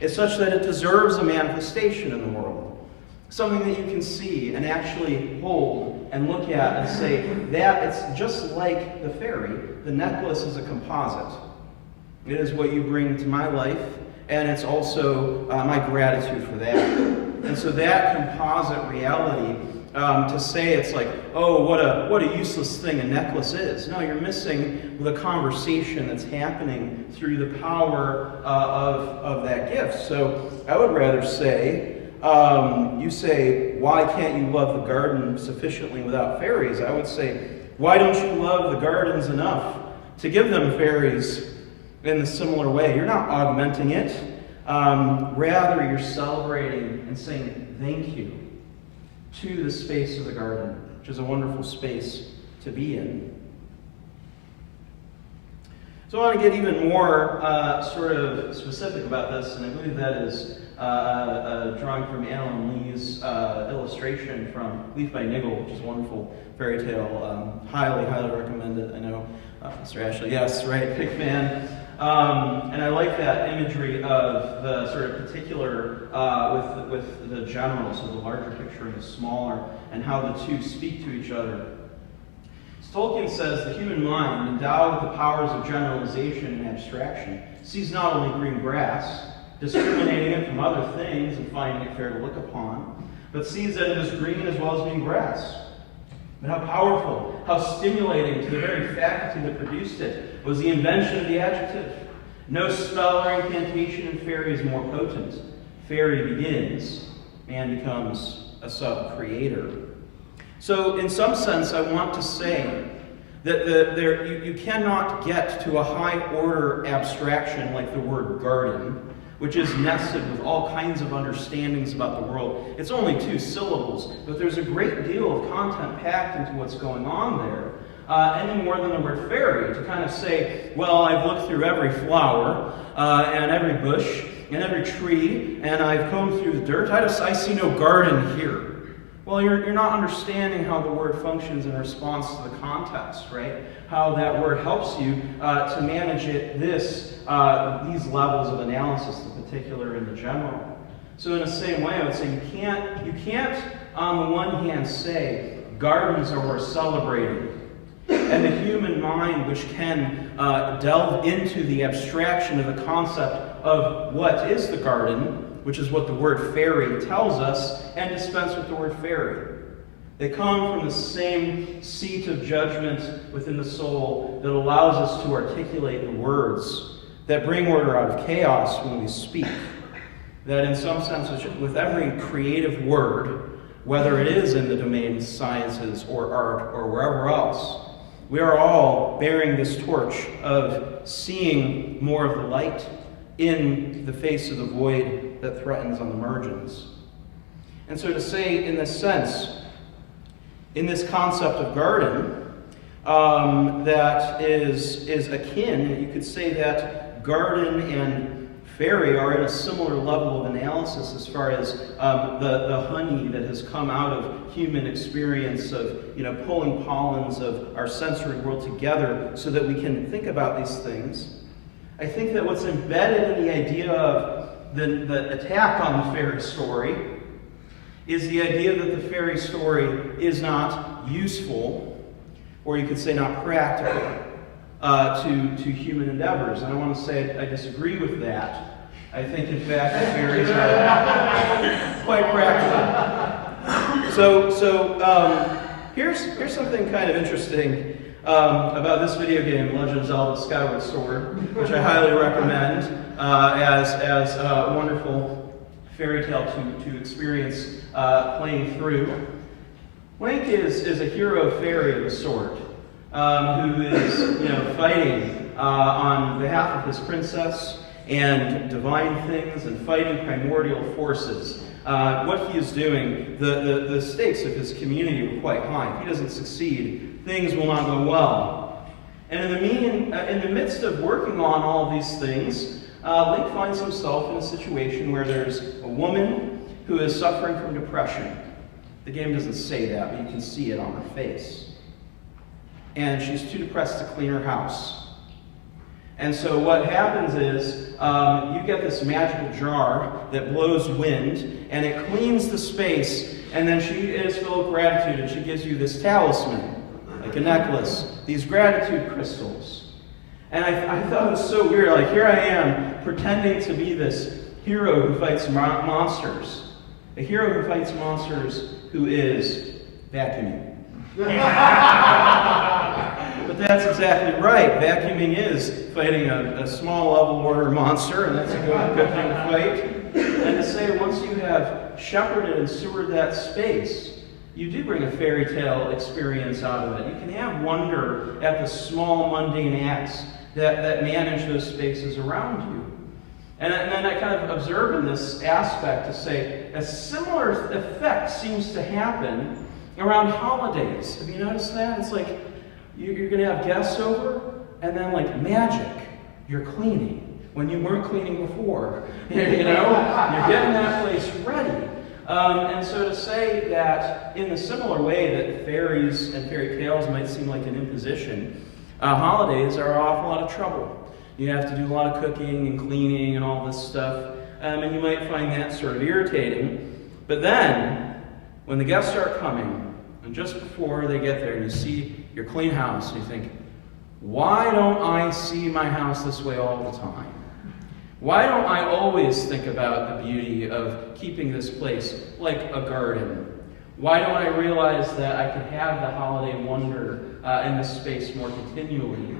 is such that it deserves a manifestation in the world. Something that you can see and actually hold and look at and say, that it's just like the fairy. The necklace is a composite. It is what you bring to my life, and it's also my gratitude for that. And so that composite reality, to say it's like, oh, what a useless thing a necklace is. No, you're missing the conversation that's happening through the power of that gift. So I would rather say, you say, why can't you love the garden sufficiently without fairies? I would say, why don't you love the gardens enough to give them fairies in a similar way? You're not augmenting it. Rather, you're celebrating and saying thank you to the space of the garden, which is a wonderful space to be in. So I want to get even more sort of specific about this, and I believe that is a drawing from Alan Lee's illustration from Leaf by Niggle, which is a wonderful fairy tale. Highly, highly recommend it. I know Mr. Ashley, yes, right, big fan. And I like that imagery of the sort of particular with the general, so the larger picture and the smaller, and how the two speak to each other. Tolkien says the human mind, endowed with the powers of generalization and abstraction, sees not only green grass, discriminating it from other things and finding it fair to look upon, but sees that it is green as well as being grass. But how powerful, how stimulating to the very faculty that produced it was the invention of the adjective. No spell or incantation in fairy is more potent. Fairy begins, man becomes a sub-creator. So in some sense, I want to say that you cannot get to a high-order abstraction like the word garden, which is nested with all kinds of understandings about the world. It's only 2 syllables, but there's a great deal of content packed into what's going on there, any more than the word fairy, to kind of say, well, I've looked through every flower, and every bush, and every tree, and I've combed through the dirt. I see no garden here. Well, you're not understanding how the word functions in response to the context, right? How that word helps you to manage it, these levels of analysis, the particular and the general. So in the same way, I would say you can't on the one hand say gardens are worth celebrating, and the human mind, which can delve into the abstraction of the concept of what is the garden, which is what the word fairy tells us, and dispense with the word fairy. They come from the same seat of judgment within the soul that allows us to articulate the words that bring order out of chaos when we speak. That in some sense, with every creative word, whether it is in the domain of sciences or art or wherever else, we are all bearing this torch of seeing more of the light in the face of the void that threatens on the margins. And so to say, in this sense, in this concept of garden, that is akin, you could say that garden and fairy are at a similar level of analysis as far as the honey that has come out of human experience of, pulling pollens of our sensory world together so that we can think about these things. I think that what's embedded in the idea of the attack on the fairy story is the idea that the fairy story is not useful, or you could say not practical, to human endeavors. And I want to say I disagree with that. I think, in fact, that fairies are quite practical. So here's something kind of interesting about this video game, Legend of Zelda: Skyward Sword, which I highly recommend as a wonderful fairy tale to experience playing through. Link is a hero fairy of the sword who is fighting on behalf of his princess and divine things and fighting primordial forces. What he is doing, the stakes of his community are quite high. If he doesn't succeed, things will not go well. And in the midst of working on all of these things, Link finds himself in a situation where there's a woman who is suffering from depression. The game doesn't say that, but you can see it on her face. And she's too depressed to clean her house. And so what happens is you get this magical jar that blows wind, and it cleans the space, and then she is filled with gratitude, and she gives you this talisman, like a necklace, these gratitude crystals. And I thought it was so weird, like here I am pretending to be this hero who fights monsters. A hero who fights monsters who is vacuuming. But that's exactly right. Vacuuming is fighting a small level order monster, and that's a good thing to fight. And to say once you have shepherded and stewarded that space, you do bring a fairy tale experience out of it. You can have wonder at the small mundane acts that manage those spaces around you. And then I kind of observe in this aspect to say a similar effect seems to happen around holidays. Have you noticed that? It's like you're going to have guests over, and then like magic, you're cleaning when you weren't cleaning before. You're getting that place ready. And so to say that in the similar way that fairies and fairy tales might seem like an imposition, holidays are an awful lot of trouble. You have to do a lot of cooking and cleaning and all this stuff, and you might find that sort of irritating. But then, when the guests start coming, and just before they get there, and you see your clean house, and you think, why don't I see my house this way all the time? Why don't I always think about the beauty of keeping this place like a garden? Why don't I realize that I can have the holiday wonder in this space more continually?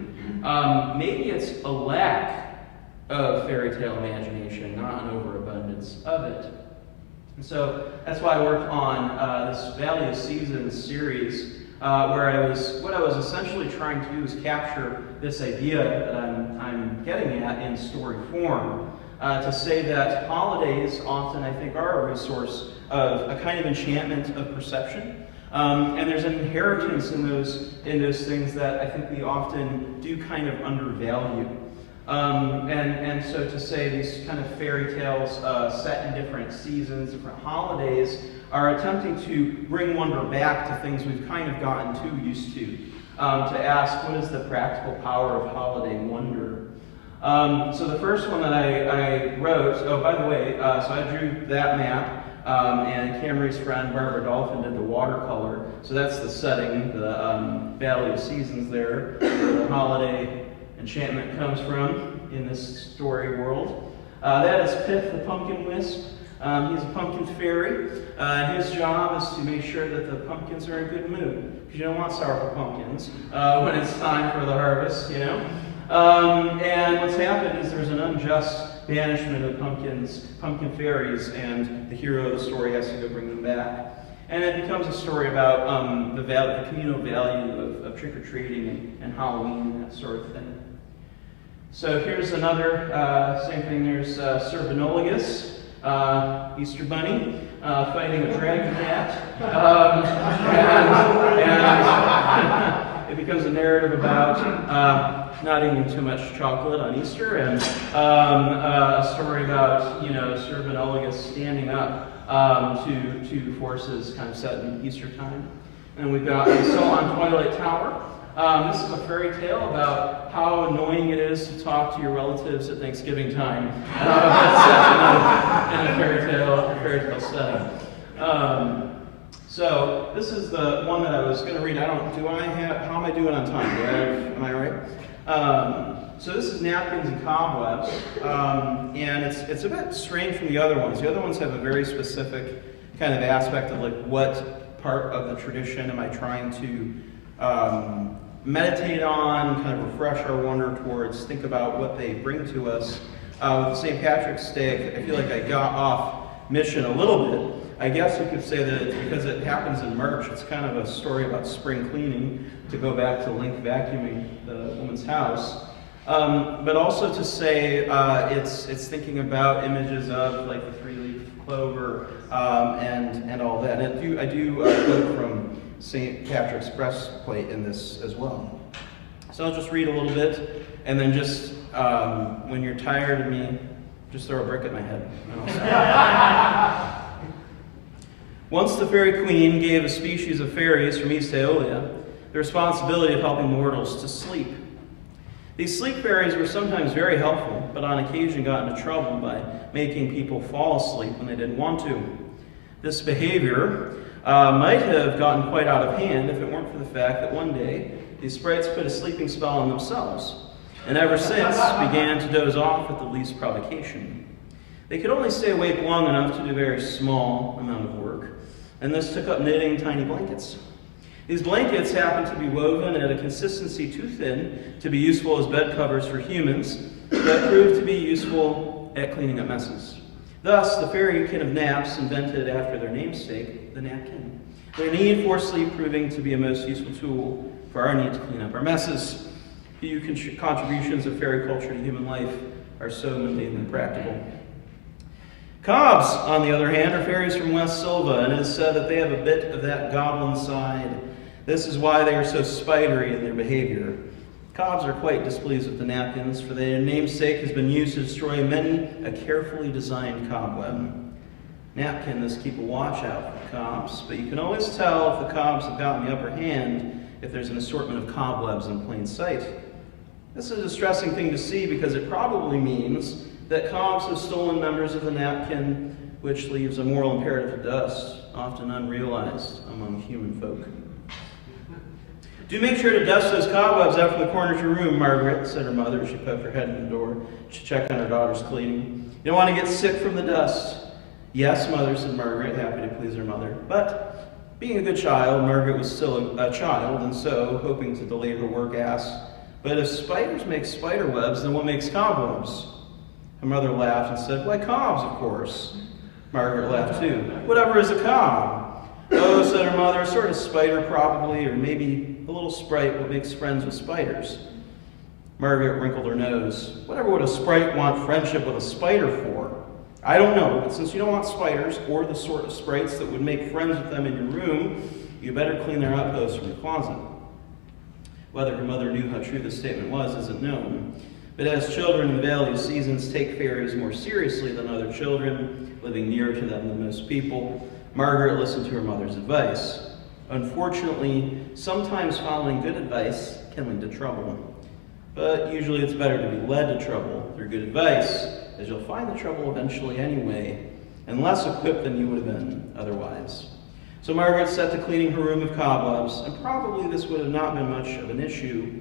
Maybe it's a lack of fairy tale imagination, not an overabundance of it. And so that's why I worked on this Valley of Seasons series, where what I was essentially trying to do is capture this idea that I'm getting at in story form, to say that holidays often, I think, are a resource of a kind of enchantment of perception. And there's an inheritance in those things that I think we often do kind of undervalue. And so to say these kind of fairy tales set in different seasons, different holidays, are attempting to bring wonder back to things we've kind of gotten too used to ask, what is the practical power of holiday wonder? So the first one that I wrote, oh, by the way, so I drew that map, and Camry's friend Barbara Dolphin did the watercolor. So that's the setting, the Valley of Seasons there, where the holiday enchantment comes from in this story world. That is Pith the pumpkin wisp. He's a pumpkin fairy. His job is to make sure that the pumpkins are in good mood, because you don't want sorrowful pumpkins when it's time for the harvest, And what's happened is there's an unjust banishment of pumpkin fairies, and the hero of the story has to go bring them back. And it becomes a story about the communal value of trick-or-treating and Halloween and that sort of thing. So here's another, same thing, there's Sir Benoligus, Easter Bunny, fighting a dragon cat. And it becomes a narrative about not eating too much chocolate on Easter, and a story about, Sir Benoligus standing up to forces kind of set in Easter time. And we've got Salt on Twilight Tower. This is a fairy tale about how annoying it is to talk to your relatives at Thanksgiving time. That's set in a fairy tale setting. So this is the one that I was going to read. How am I doing on time? Am I right? So this is Napkins and Cobwebs, and it's a bit strange from the other ones. The other ones have a very specific kind of aspect of like what part of the tradition am I trying to meditate on, kind of refresh our wonder towards, think about what they bring to us. With St. Patrick's Day, I feel like I got off mission a little bit. I guess you could say that it's because it happens in March. It's kind of a story about spring cleaning, to go back to Link vacuuming the woman's house. But also to say it's thinking about images of like the three-leaf clover and all that. And I do quote from St. Patrick's breastplate in this as well. So I'll just read a little bit, and then just when you're tired of me, just throw a brick at my head. Once the fairy queen gave a species of fairies from East Aeolia the responsibility of helping mortals to sleep. These sleep fairies were sometimes very helpful, but on occasion got into trouble by making people fall asleep when they didn't want to. This behavior might have gotten quite out of hand if it weren't for the fact that one day these sprites put a sleeping spell on themselves, and ever since began to doze off at the least provocation. They could only stay awake long enough to do a very small amount of work, and this took up knitting tiny blankets. These blankets happened to be woven at a consistency too thin to be useful as bed covers for humans, but proved to be useful at cleaning up messes. Thus, the fairykin of naps invented after their namesake, the napkin. Their need for sleep proving to be a most useful tool for our need to clean up our messes. Few contributions of fairy culture to human life are so mundane and practical. Cobs, on the other hand, are fairies from West Silva, and it is said that they have a bit of that goblin side. This is why they are so spidery in their behavior. Cobs are quite displeased with the napkins, for their namesake has been used to destroy many a carefully designed cobweb. Napkin must keep a watch out for cobs, but you can always tell if the cobs have gotten the upper hand if there's an assortment of cobwebs in plain sight. This is a distressing thing to see because it probably means that cobs have stolen members of the napkin, which leaves a moral imperative of dust, often unrealized among human folk. Do make sure to dust those cobwebs out from the corner of your room, Margaret, said her mother as she poked her head in the door to check on her daughter's cleaning. You don't want to get sick from the dust. Yes, mother, said Margaret, happy to please her mother. But, being a good child, Margaret was still a child, and so, hoping to delay her work, asked, but if spiders make spider webs, then what makes cobwebs? Her mother laughed and said, why, cobs, of course. Margaret laughed too. Whatever is a cob? Oh, said her mother, a sort of spider probably, or maybe a little sprite what makes friends with spiders. Margaret wrinkled her nose. Whatever would a sprite want friendship with a spider for? I don't know, but since you don't want spiders, or the sort of sprites that would make friends with them in your room, you better clean their outposts from your closet. Whether her mother knew how true this statement was isn't known. But as children in the Valley of Seasons take fairies more seriously than other children, living nearer to them than most people, Margaret listened to her mother's advice. Unfortunately, sometimes following good advice can lead to trouble. But usually it's better to be led to trouble through good advice, as you'll find the trouble eventually anyway, and less equipped than you would have been otherwise. So Margaret set to cleaning her room of cobwebs, and probably this would have not been much of an issue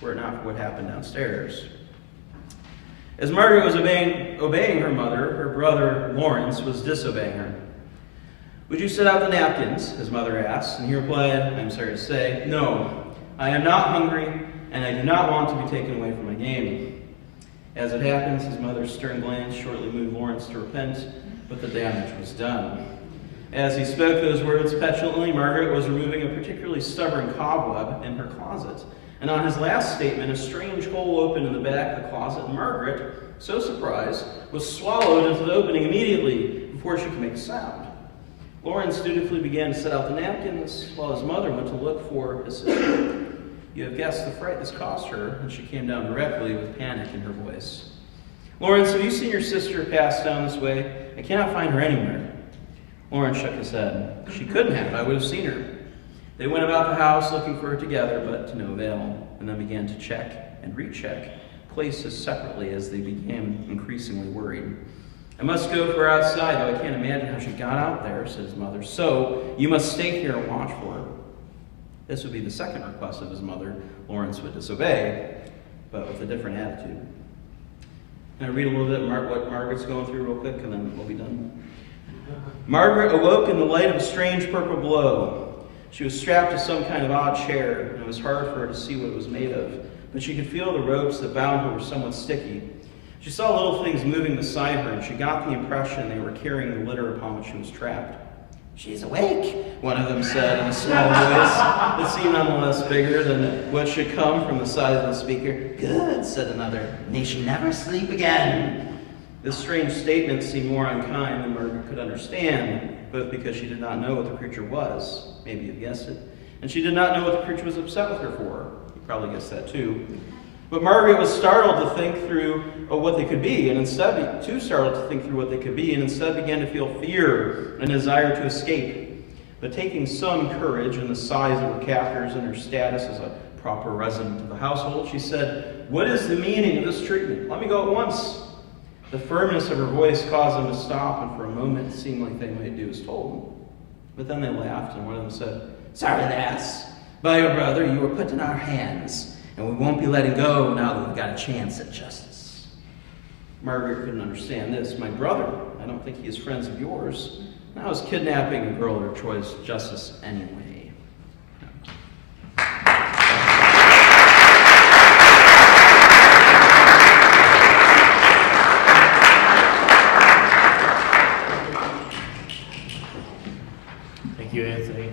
were it not for what happened downstairs. As Margaret was obeying her mother, her brother Lawrence was disobeying her. Would you set out the napkins? His mother asked, and he replied, I'm sorry to say, no, I am not hungry, and I do not want to be taken away from my game. As it happens, his mother's stern glance shortly moved Lawrence to repent, but the damage was done. As he spoke those words petulantly, Margaret was removing a particularly stubborn cobweb in her closet. And on his last statement, a strange hole opened in the back of the closet, and Margaret, so surprised, was swallowed into the opening immediately before she could make a sound. Lawrence dutifully began to set out the napkins, while his mother went to look for his sister. You have guessed the fright this cost her, and she came down directly with panic in her voice. Lawrence, have you seen your sister pass down this way? I cannot find her anywhere. Lawrence shook his head. She couldn't have. I would have seen her. They went about the house looking for her together, but to no avail, and then began to check and recheck places separately as they became increasingly worried. I must go for her outside, though I can't imagine how she got out there, said his mother. So you must stay here and watch for her. This would be the second request of his mother. Lawrence would disobey, but with a different attitude. Can I read a little bit what Margaret's going through real quick, and then we'll be done? Margaret awoke in the light of a strange purple glow. She was strapped to some kind of odd chair, and it was hard for her to see what it was made of, but she could feel the ropes that bound her were somewhat sticky. She saw little things moving beside her, and she got the impression they were carrying the litter upon which she was trapped. She's awake, one of them said in a small voice that seemed nonetheless bigger than what should come from the size of the speaker. Good, said another. May she never sleep again. This strange statement seemed more unkind than Margaret could understand, both because she did not know what the creature was, maybe you've guessed it, and she did not know what the creature was upset with her for. You probably guessed that too. But Margaret was startled to think through what they could be, and instead, too startled to think through what they could be, and instead began to feel fear and desire to escape. But taking some courage in the size of her captors and her status as a proper resident of the household, she said, "What is the meaning of this treatment? Let me go at once." The firmness of her voice caused them to stop, and for a moment it seemed like they might do as told. But then they laughed, and one of them said, "Sorry, lass. By your brother, you were put in our hands, and we won't be letting go now that we've got a chance at justice." Margaret couldn't understand this. "My brother? I don't think he is friends of yours. How is kidnapping a girl of her choice justice anyway?" Thank you, Anthony.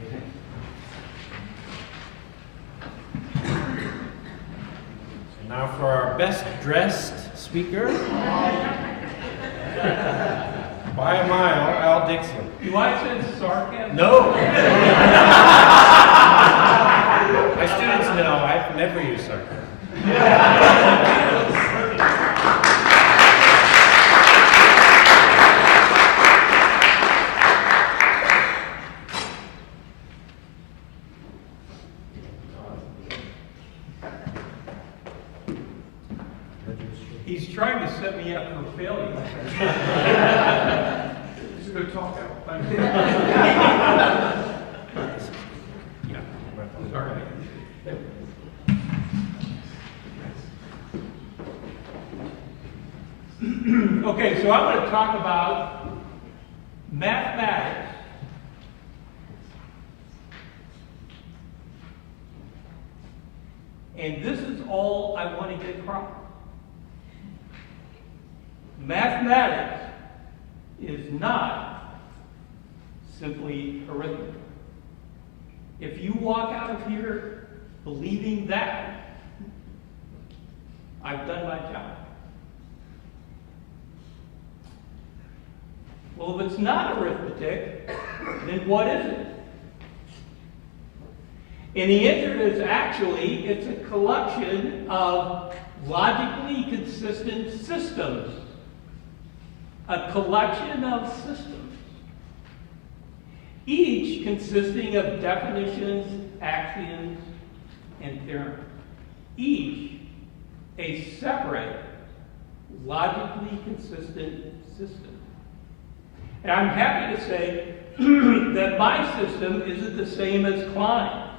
And now for our best dressed speaker. By a mile, Al Dixon. Do I sense sarcasm? No! My students know I've never used sarcasm. He's trying to set me up for failure. It's a good talk, Al. Thank you. Yeah. Sorry. Okay, so I want to talk about mathematics and this is all I want to get across. Mathematics is not simply arithmetic. If you walk out of here believing that, I've done my job. Well, if it's not arithmetic, then what is it? And the answer is actually, it's a collection of logically consistent systems. A collection of systems, each consisting of definitions, axioms, and theorems. Each a separate, logically consistent system. And I'm happy to say that my system isn't the same as Klein's.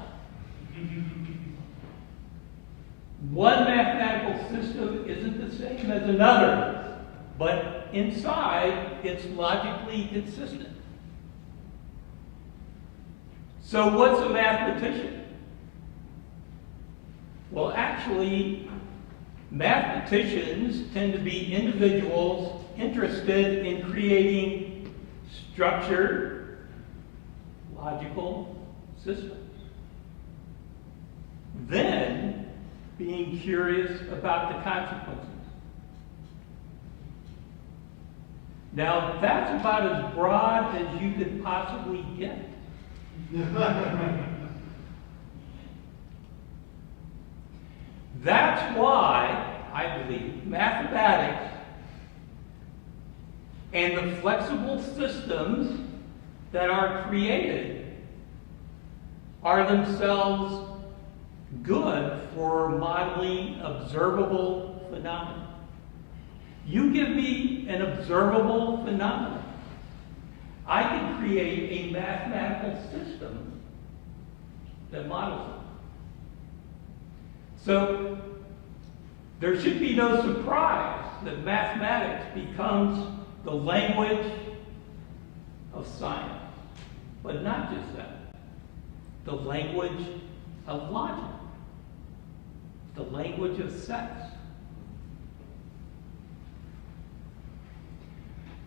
One mathematical system isn't the same as another, but inside, it's logically consistent. So what's a mathematician? Well, actually, mathematicians tend to be individuals interested in creating structured, logical systems. Then, being curious about the consequences. Now, that's about as broad as you could possibly get. That's why, I believe, mathematics and the flexible systems that are created are themselves good for modeling observable phenomena. You give me an observable phenomenon, I can create a mathematical system that models it. So there should be no surprise that mathematics becomes the language of science. But not just that. The language of logic. The language of sex.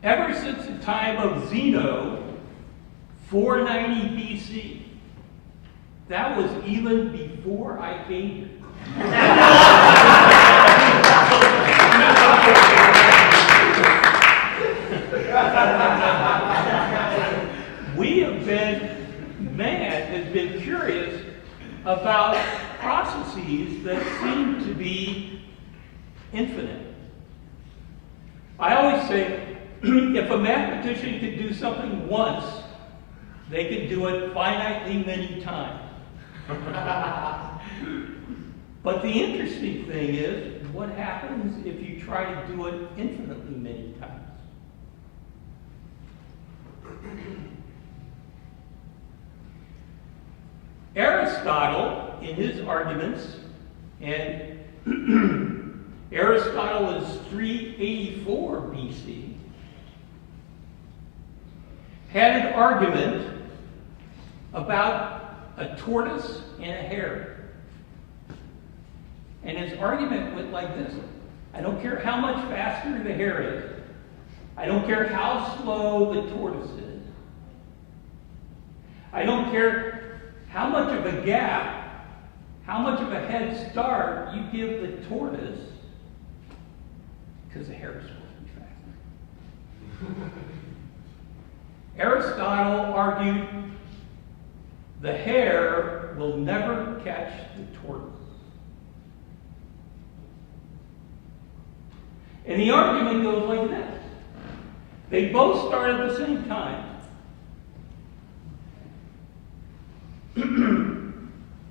Ever since the time of Zeno, 490 BC, that was even before I came here. Man has been curious about processes that seem to be infinite. I always say, if a mathematician could do something once, they could do it finitely many times. But the interesting thing is, what happens if you try to do it infinitely many times? Aristotle, in his arguments, and Aristotle is 384 BC, had an argument about a tortoise and a hare. And his argument went like this: I don't care how much faster the hare is, I don't care how slow the tortoise is, I don't care how much of a gap, how much of a head start you give the tortoise, because the hare is supposed to be faster. Aristotle argued the hare will never catch the tortoise. And the argument goes like this. They both start at the same time.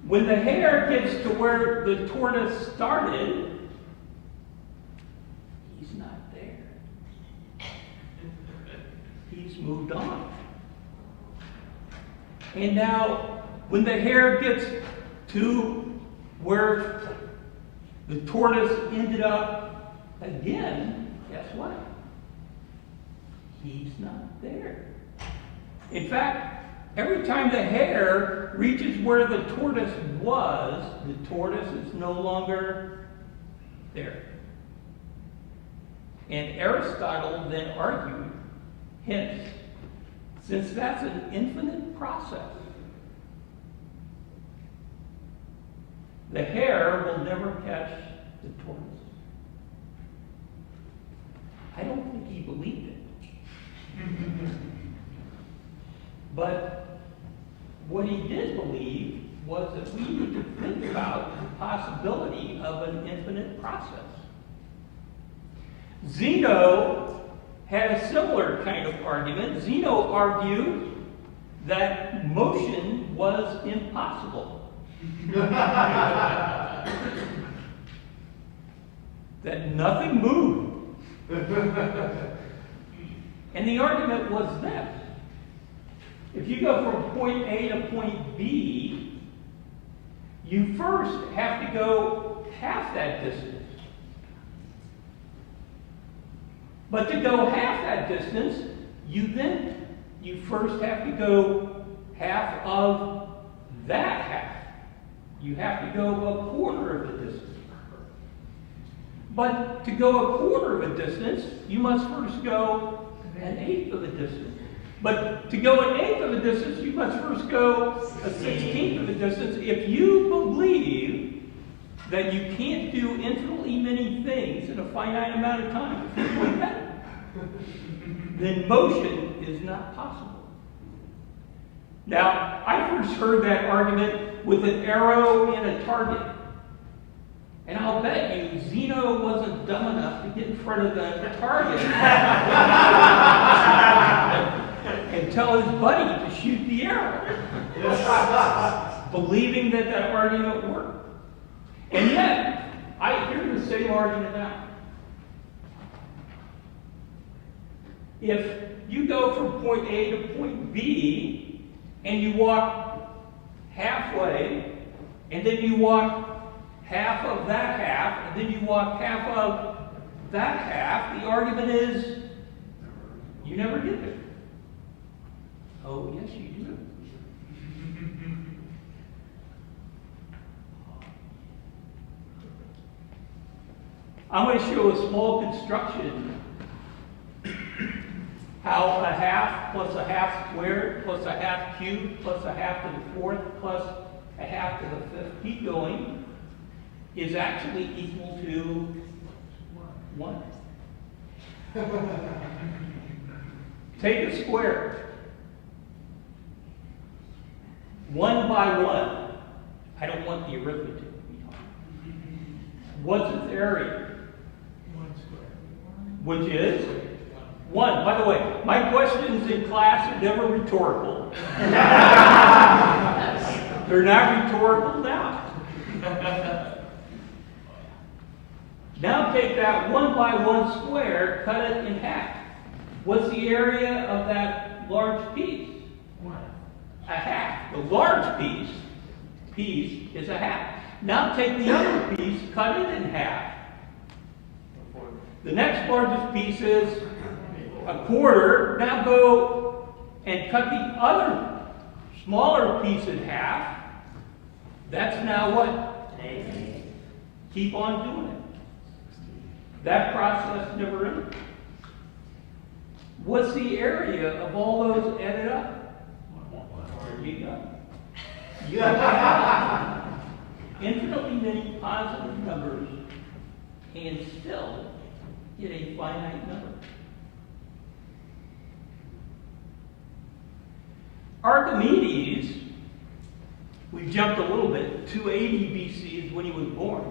When the hare gets to where the tortoise started, he's not there. He's moved on. And now, when the hare gets to where the tortoise ended up again, guess what? He's not there. In fact, every time the hare reaches where the tortoise was, the tortoise is no longer there. And Aristotle then argued, hence, since that's an infinite process, the hare will never catch the tortoise. I don't think he believed it. But what he did believe was that we need to think about the possibility of an infinite process. Zeno had a similar kind of argument. Zeno argued that motion was impossible. That nothing moved. And the argument was this: if you go from point A to point B, you first have to go half that distance. But to go half that distance, you first have to go half of that half. You have to go a quarter of the distance. But to go a quarter of a distance, you must first go an eighth of a distance. But to go an eighth of a distance, you must first go a 16th of a distance. If you believe that you can't do infinitely many things in a finite amount of time, then motion is not possible. Now, I first heard that argument with an arrow and a target. And I'll bet you Zeno wasn't dumb enough to get in front of the target and tell his buddy to shoot the arrow, believing that that argument worked. And yet, I hear the same argument now. If you go from point A to point B, and you walk halfway, and then you walk half of that half, and then you walk half of that half, the argument is you never get there. Oh, yes, you do. I'm going to show a small construction how a half plus a half squared plus a half cubed plus a half to the fourth plus a half to the fifth, keep going, is actually equal to 1. Take a square. 1 by 1. I don't want the arithmetic to be hard. What's its area? 1 square. Which is 1. By the way, my questions in class are never rhetorical. They're not rhetorical now. Now take that 1 by 1 square, cut it in half. What's the area of that large piece? 1. A half. The large piece is a half. Now take the other piece, cut it in half. The next largest piece is a quarter. Now go and cut the other smaller piece in half. That's now what? Keep on doing it. That process never ends. What's the area of all those added up? There you go. You have infinitely many positive numbers and still get a finite number. Archimedes, we jumped a little bit, 280 BC is when he was born,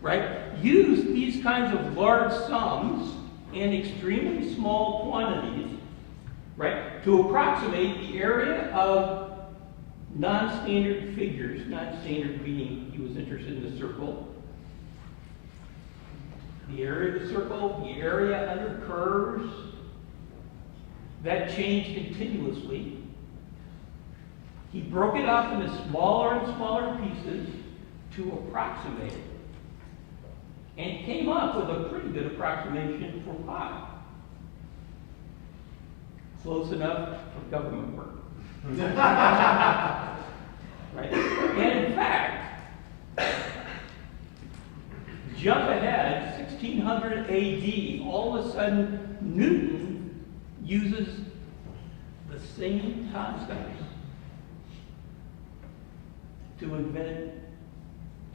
right? Used these kinds of large sums and extremely small quantities, right, to approximate the area of non-standard figures, non-standard meaning he was interested in the circle, the area of the circle, the area under curves, that changed continuously. He broke it up into smaller and smaller pieces to approximate it, and came up with a pretty good approximation for pi. Close enough for government work. Right? And in fact, jump ahead, 1600 AD, all of a sudden Newton uses the same concepts to invent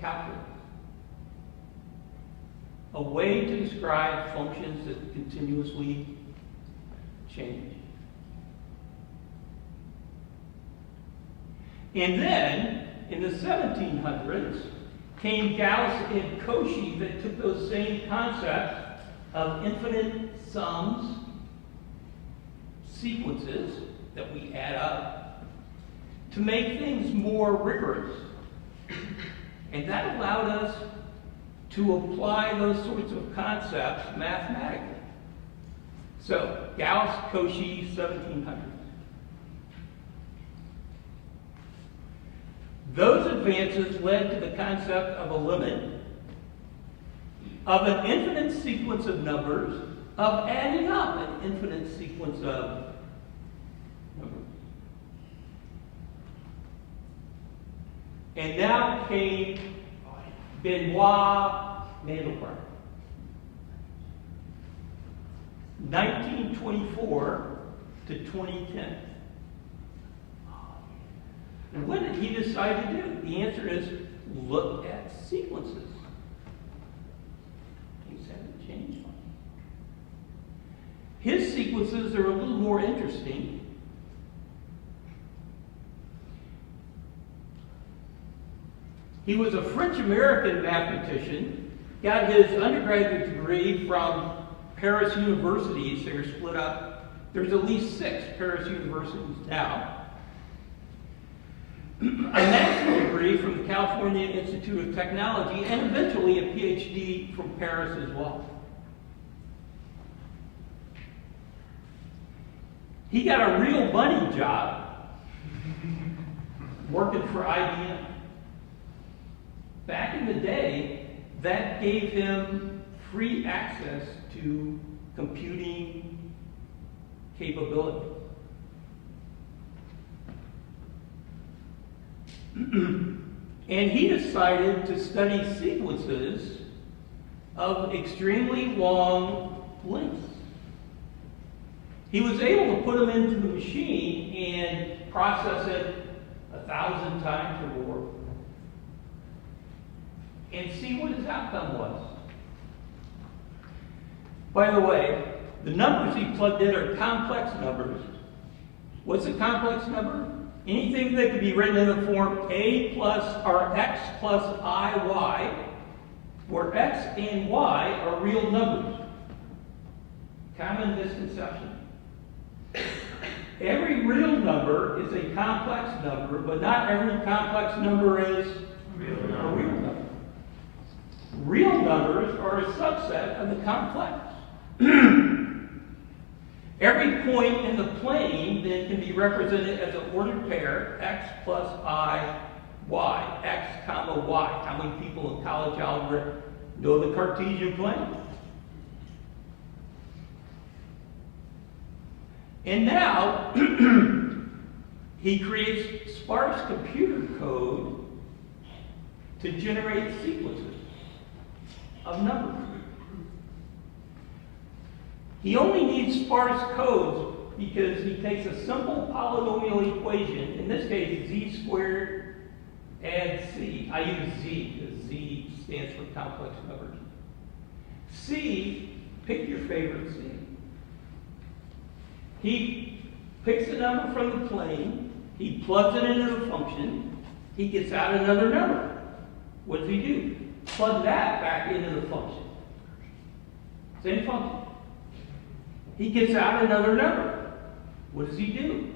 calculus. A way to describe functions that continuously change. And then, in the 1700s, came Gauss and Cauchy that took those same concepts of infinite sums, sequences that we add up, to make things more rigorous. And that allowed us to apply those sorts of concepts mathematically. So, Gauss, Cauchy, 1700s. Those advances led to the concept of a limit, of an infinite sequence of numbers, of adding up an infinite sequence of numbers. And now came Benoit Mandelbrot. 1924 to 2010. What did he decide to do? The answer is look at sequences. Things haven't changed much. His sequences are a little more interesting. He was a French-American mathematician, got his undergraduate degree from Paris universities. They were split up. There's at least 6 Paris universities now. A master's degree from the California Institute of Technology, and eventually a PhD from Paris as well. He got a real money job working for IBM. Back in the day, that gave him free access to computing capability. And he decided to study sequences of extremely long lengths. He was able to put them into the machine and process it 1,000 times or more and see what his outcome was. By the way, the numbers he plugged in are complex numbers. What's a complex number? Anything that can be written in the form a plus or x plus iy, where x and y are real numbers. Common misconception. Every real number is a complex number, but not every complex number is a real number. Real numbers are a subset of the complex. Every point in the plane then can be represented as an ordered pair, x plus I, y, x comma y. How many people in college algebra know the Cartesian plane? And now, he creates sparse computer code to generate sequences of numbers. He only needs sparse codes because he takes a simple polynomial equation, in this case z squared add c. I use z because z stands for complex numbers. C, pick your favorite c. He picks a number from the plane, he plugs it into the function, he gets out another number. What does he do? Plug that back into the function. Same function. He gets out another number. What does he do?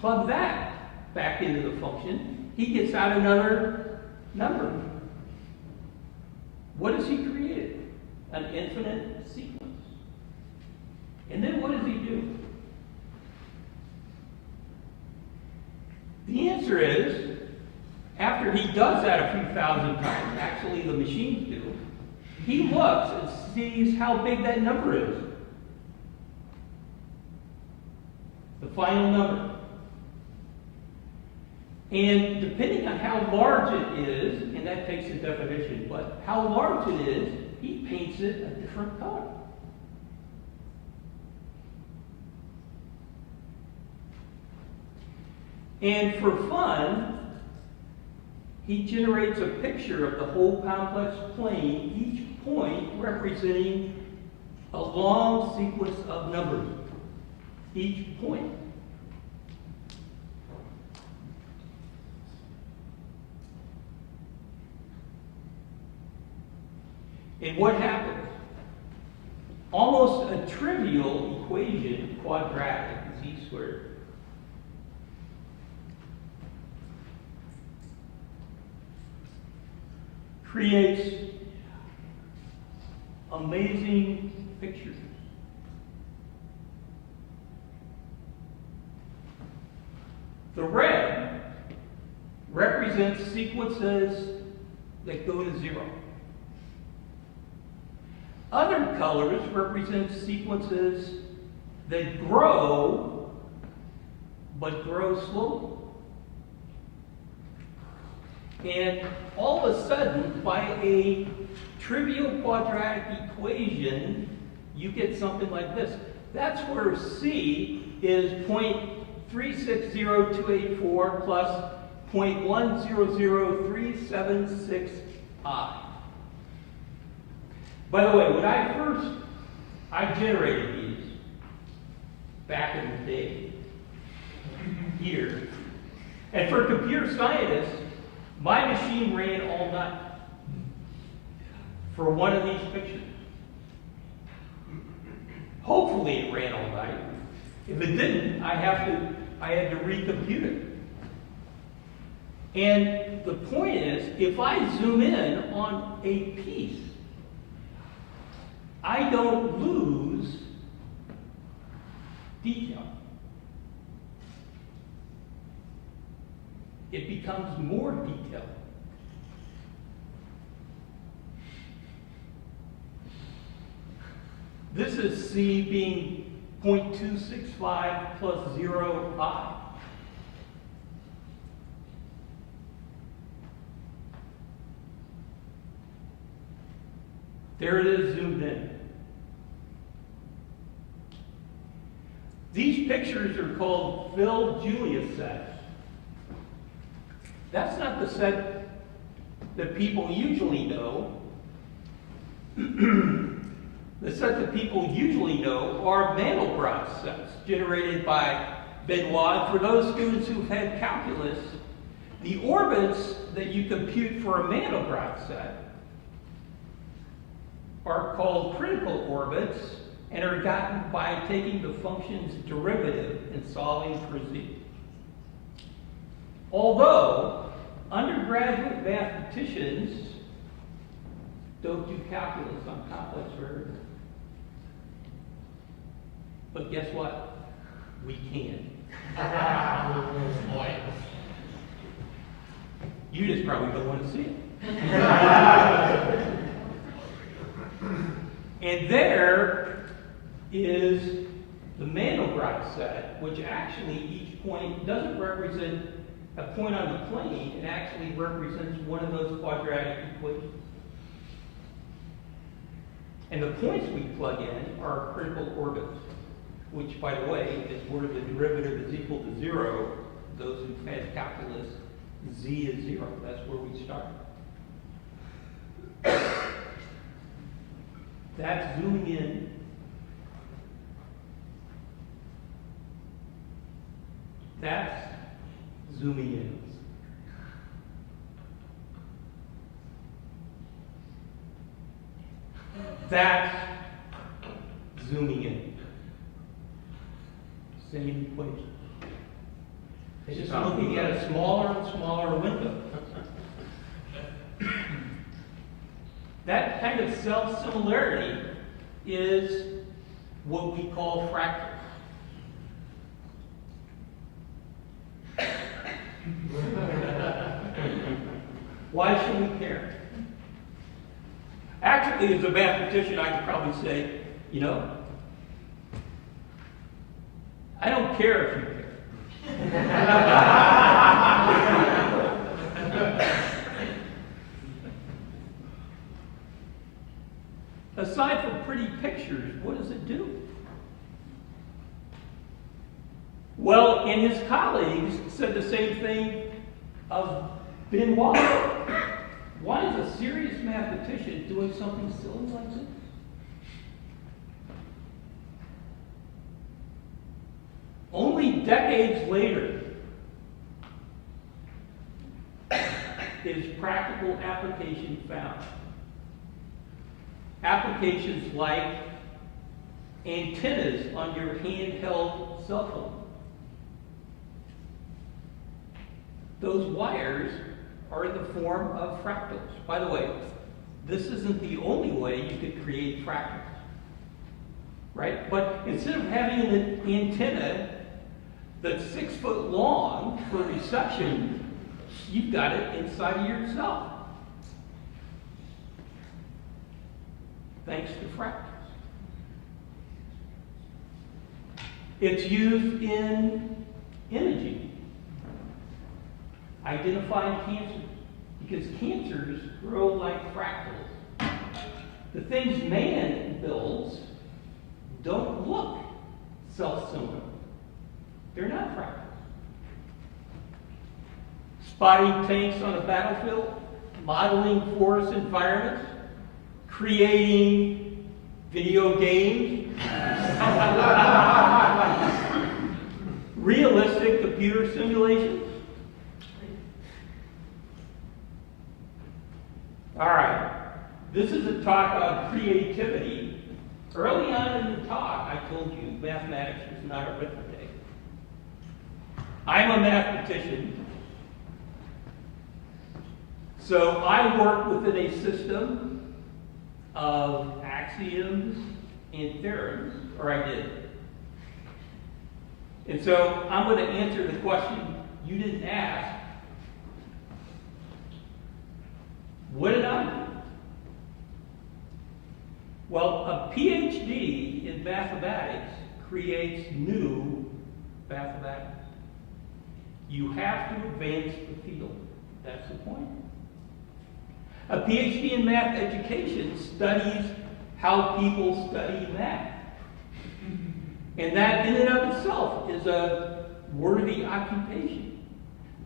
Plug that back into the function. He gets out another number. What has he created? An infinite sequence. And then what does he do? The answer is, after he does that a few thousand times, actually the machines do, he looks and sees how big that number is. The final number. And depending on how large it is, and that takes a definition, but how large it is, he paints it a different color. And for fun, he generates a picture of the whole complex plane, each point representing a long sequence of numbers. Each point. And what happens? Almost a trivial equation, quadratic, z squared. Creates amazing pictures. The red represents sequences that go to 0. Other colors represent sequences that grow, but grow slowly. And all of a sudden, by a trivial quadratic equation, you get something like this. That's where C is 0.360284 plus 0.100376I. By the way, when I generated these back in the day, here. And for computer scientists, My machine ran all night for one of these pictures. Hopefully it ran all night. If it didn't, I had to recompute it. And the point is, if I zoom in on a piece, I don't lose detail. It becomes more detailed. This is C being 0.265 plus 0 I. There it is zoomed in. These pictures are called Phil Julius sets. That's not the set that people usually know. The set that people usually know are Mandelbrot sets generated by Benoit. For those students who've had calculus, the orbits that you compute for a Mandelbrot set are called critical orbits and are gotten by taking the function's derivative and solving for z. Although undergraduate mathematicians don't do calculus on complex variables. But guess what? We can. You just probably don't want to see it. And there is the Mandelbrot set, which actually each point doesn't represent a point on the plane, it actually represents one of those quadratic equations. And the points we plug in are critical orbits, which, by the way, is where the derivative is equal to 0. Those who've had calculus, z is 0. That's where we start. That's zooming in. That's zooming in. That's zooming in. Same equation. It's just looking at a smaller and smaller window. That kind of self-similarity is what we call fractals. Why should we care? Actually, as a mathematician, I could probably say, you know, I don't care if you care. Aside from pretty pictures, what does it do? Well, and his colleagues said the same thing of Benoit. Why is a serious mathematician doing something silly like this? Only decades later is practical application found. Applications like antennas on your handheld cell phone. Those wires are in the form of fractals. By the way, this isn't the only way you could create fractals, right? But instead of having an antenna that's 6 foot long for reception, you've got it inside of yourself. Thanks to fractals. It's used in imaging, identifying cancers, because cancers grow like fractals. The things man builds don't look self-similar. They're not fractals. Spotting tanks on a battlefield, modeling forest environments, creating video games, realistic computer simulations. All right. This is a talk on creativity. Early on in the talk, I told you mathematics is not arithmetic. I'm a mathematician. So I work within a system of axioms and theorems, or I did. And so I'm going to answer the question you didn't ask. What did I do? Well, a PhD in mathematics creates new mathematics. You have to advance the field. That's the point. A PhD in math education studies how people study math. And that in and of itself is a worthy occupation.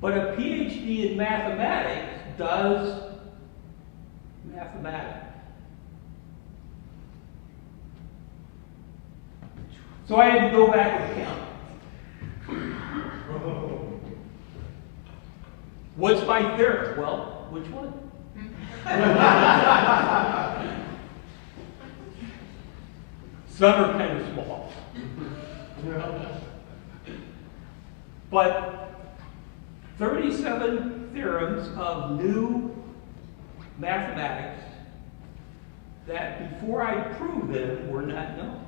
But a PhD in mathematics does mathematics. So I had to go back and count. What's my theorem? Well, which one? Some are kind of small. But 37 theorems of new mathematics that before I proved them were not known.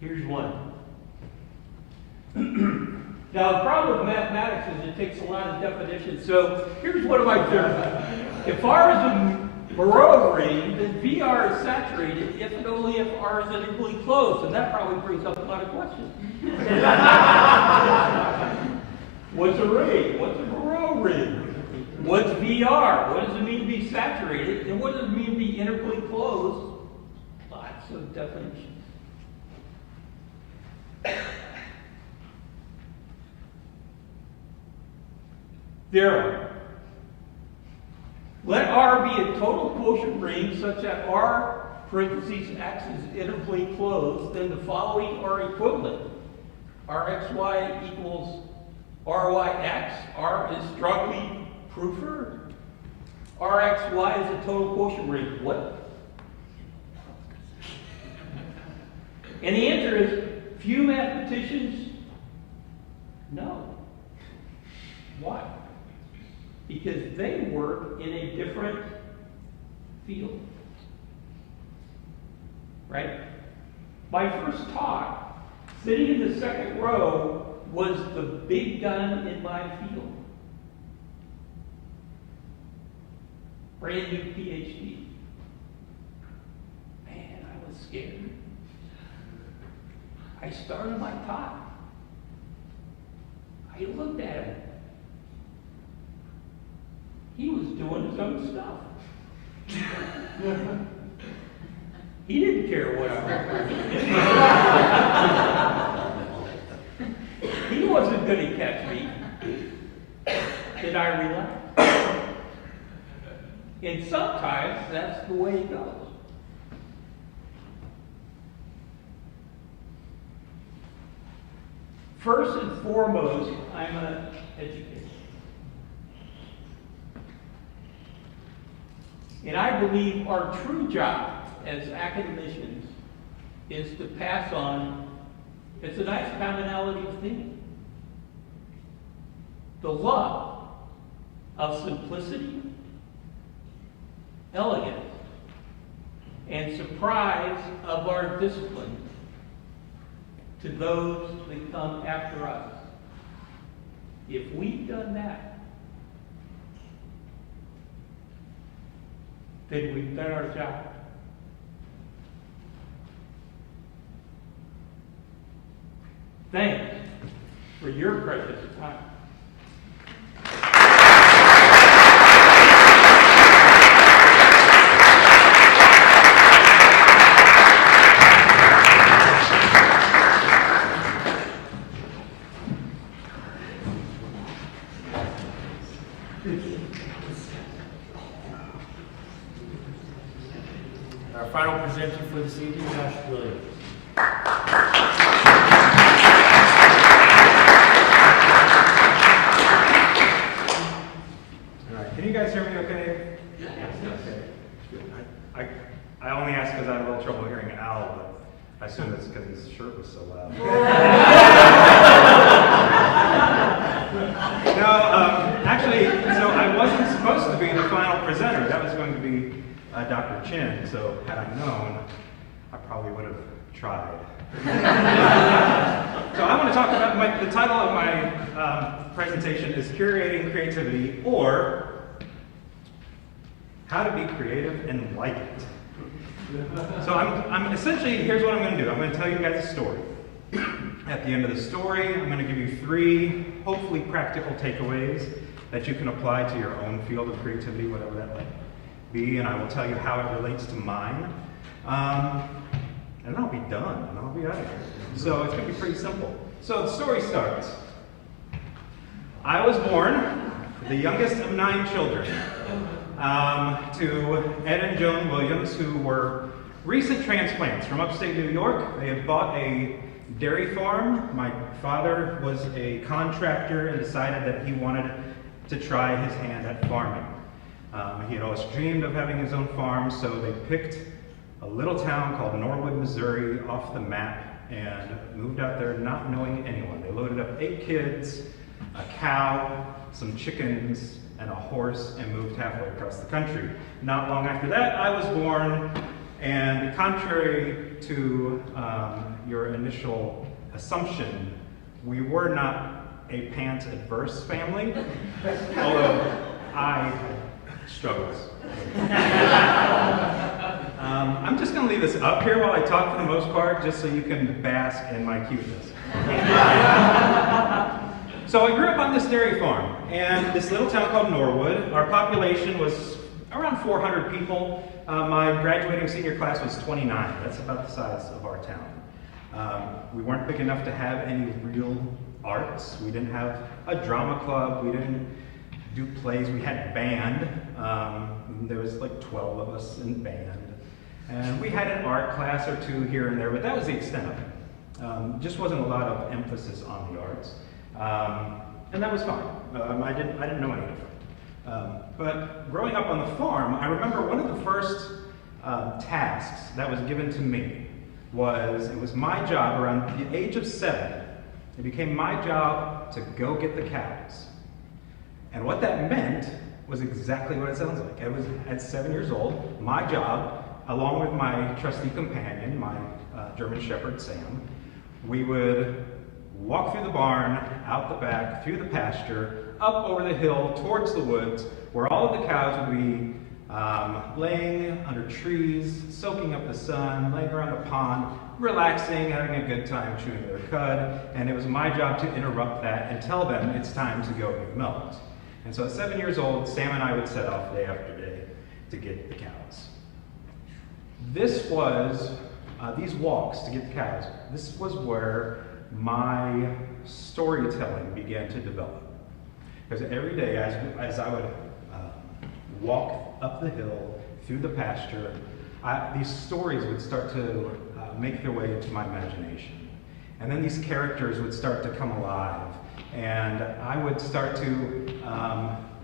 Here's one. Now, the problem with mathematics is it takes a lot of definitions. So here's one of my theorems. If R is a Moreau ring, then VR is saturated if and only if R is integrally closed. And that probably brings up a lot of questions. What's a ring? What's a Moreau ring? What's VR? What does it mean to be saturated? And what does it mean to be integrally closed? Lots of definitions. Theorem. Let R be a total quotient ring such that R parentheses X is integrally closed, then the following are equivalent. Rxy equals Ryx. R is strongly proofer. Rxy is a total quotient ring. What? And the answer is few mathematicians know. Why? Because they work in a different field. Right? My first talk, sitting in the second row, was the big gun in my field. Brand new PhD. Man, I was scared. I started my talk. I looked at him. He was doing his own stuff. He didn't care what I was. He wasn't going to catch me. Did I relax? And sometimes that's the way it goes. First and foremost, I'm an educator. And I believe our true job as academicians is to pass on, it's a nice commonality of thinking, the love of simplicity, elegance, and surprise of our discipline to those that come after us. If we've done that, then we've done our job. Thanks for your precious time. Our final presenter for this evening, Josh Williams. Can you guys hear me okay? Yes. Okay. I only asked because I had a little trouble hearing Al, but I assume it's because his shirt was so loud. No, actually, so I wasn't supposed to be the final presenter. That was going to be Dr. Chin, so had I known, I probably would have tried. So I want to talk about the title of my presentation is Curating Creativity, or How to Be Creative and Like It. So I'm essentially, here's what I'm going to do. I'm going to tell you guys a story. At the end of the story, I'm going to give you 3 hopefully practical takeaways that you can apply to your own field of creativity, whatever that might be, and I will tell you how it relates to mine. And then I'll be done, and I'll be out of here. So it's going to be pretty simple. So the story starts. I was born the youngest of 9 children to Ed and Joan Williams, who were recent transplants from upstate New York. They had bought a dairy farm. My father was a contractor and decided that he wanted to try his hand at farming. He had always dreamed of having his own farm, so they picked a little town called Norwood, Missouri off the map and moved out there not knowing anyone. They loaded up 8 kids, a cow, some chickens, and a horse, and moved halfway across the country. Not long after that, I was born, and contrary to your initial assumption, we were not a pant-adverse family, although I had struggles. I'm just going to leave this up here while I talk for the most part, just so you can bask in my cuteness. So I grew up on this dairy farm, and this little town called Norwood. Our population was around 400 people. My graduating senior class was 29. That's about the size of our town. We weren't big enough to have any real arts. We didn't have a drama club. We didn't do plays. We had band. There was like 12 of us in band. And we had an art class or 2 here and there, but that was the extent of it. Just wasn't a lot of emphasis on the arts. And that was fine. I didn't know any different. But growing up on the farm, I remember one of the first tasks that was given to me was, it was my job around the age of 7. It became my job to go get the cows. And what that meant was exactly what it sounds like. It was, at 7 years old, my job, along with my trusty companion, my German Shepherd, Sam, we would walk through the barn, out the back, through the pasture, up over the hill, towards the woods, where all of the cows would be laying under trees, soaking up the sun, laying around the pond, relaxing, having a good time chewing their cud, and it was my job to interrupt that and tell them it's time to go get milked. And so at 7 years old, Sam and I would set off day after day to get the cows. This was, these walks to get the cows, this was where my storytelling began to develop. Because every day as I would walk up the hill, through the pasture, these stories would start to make their way into my imagination. And then these characters would start to come alive. And I would start to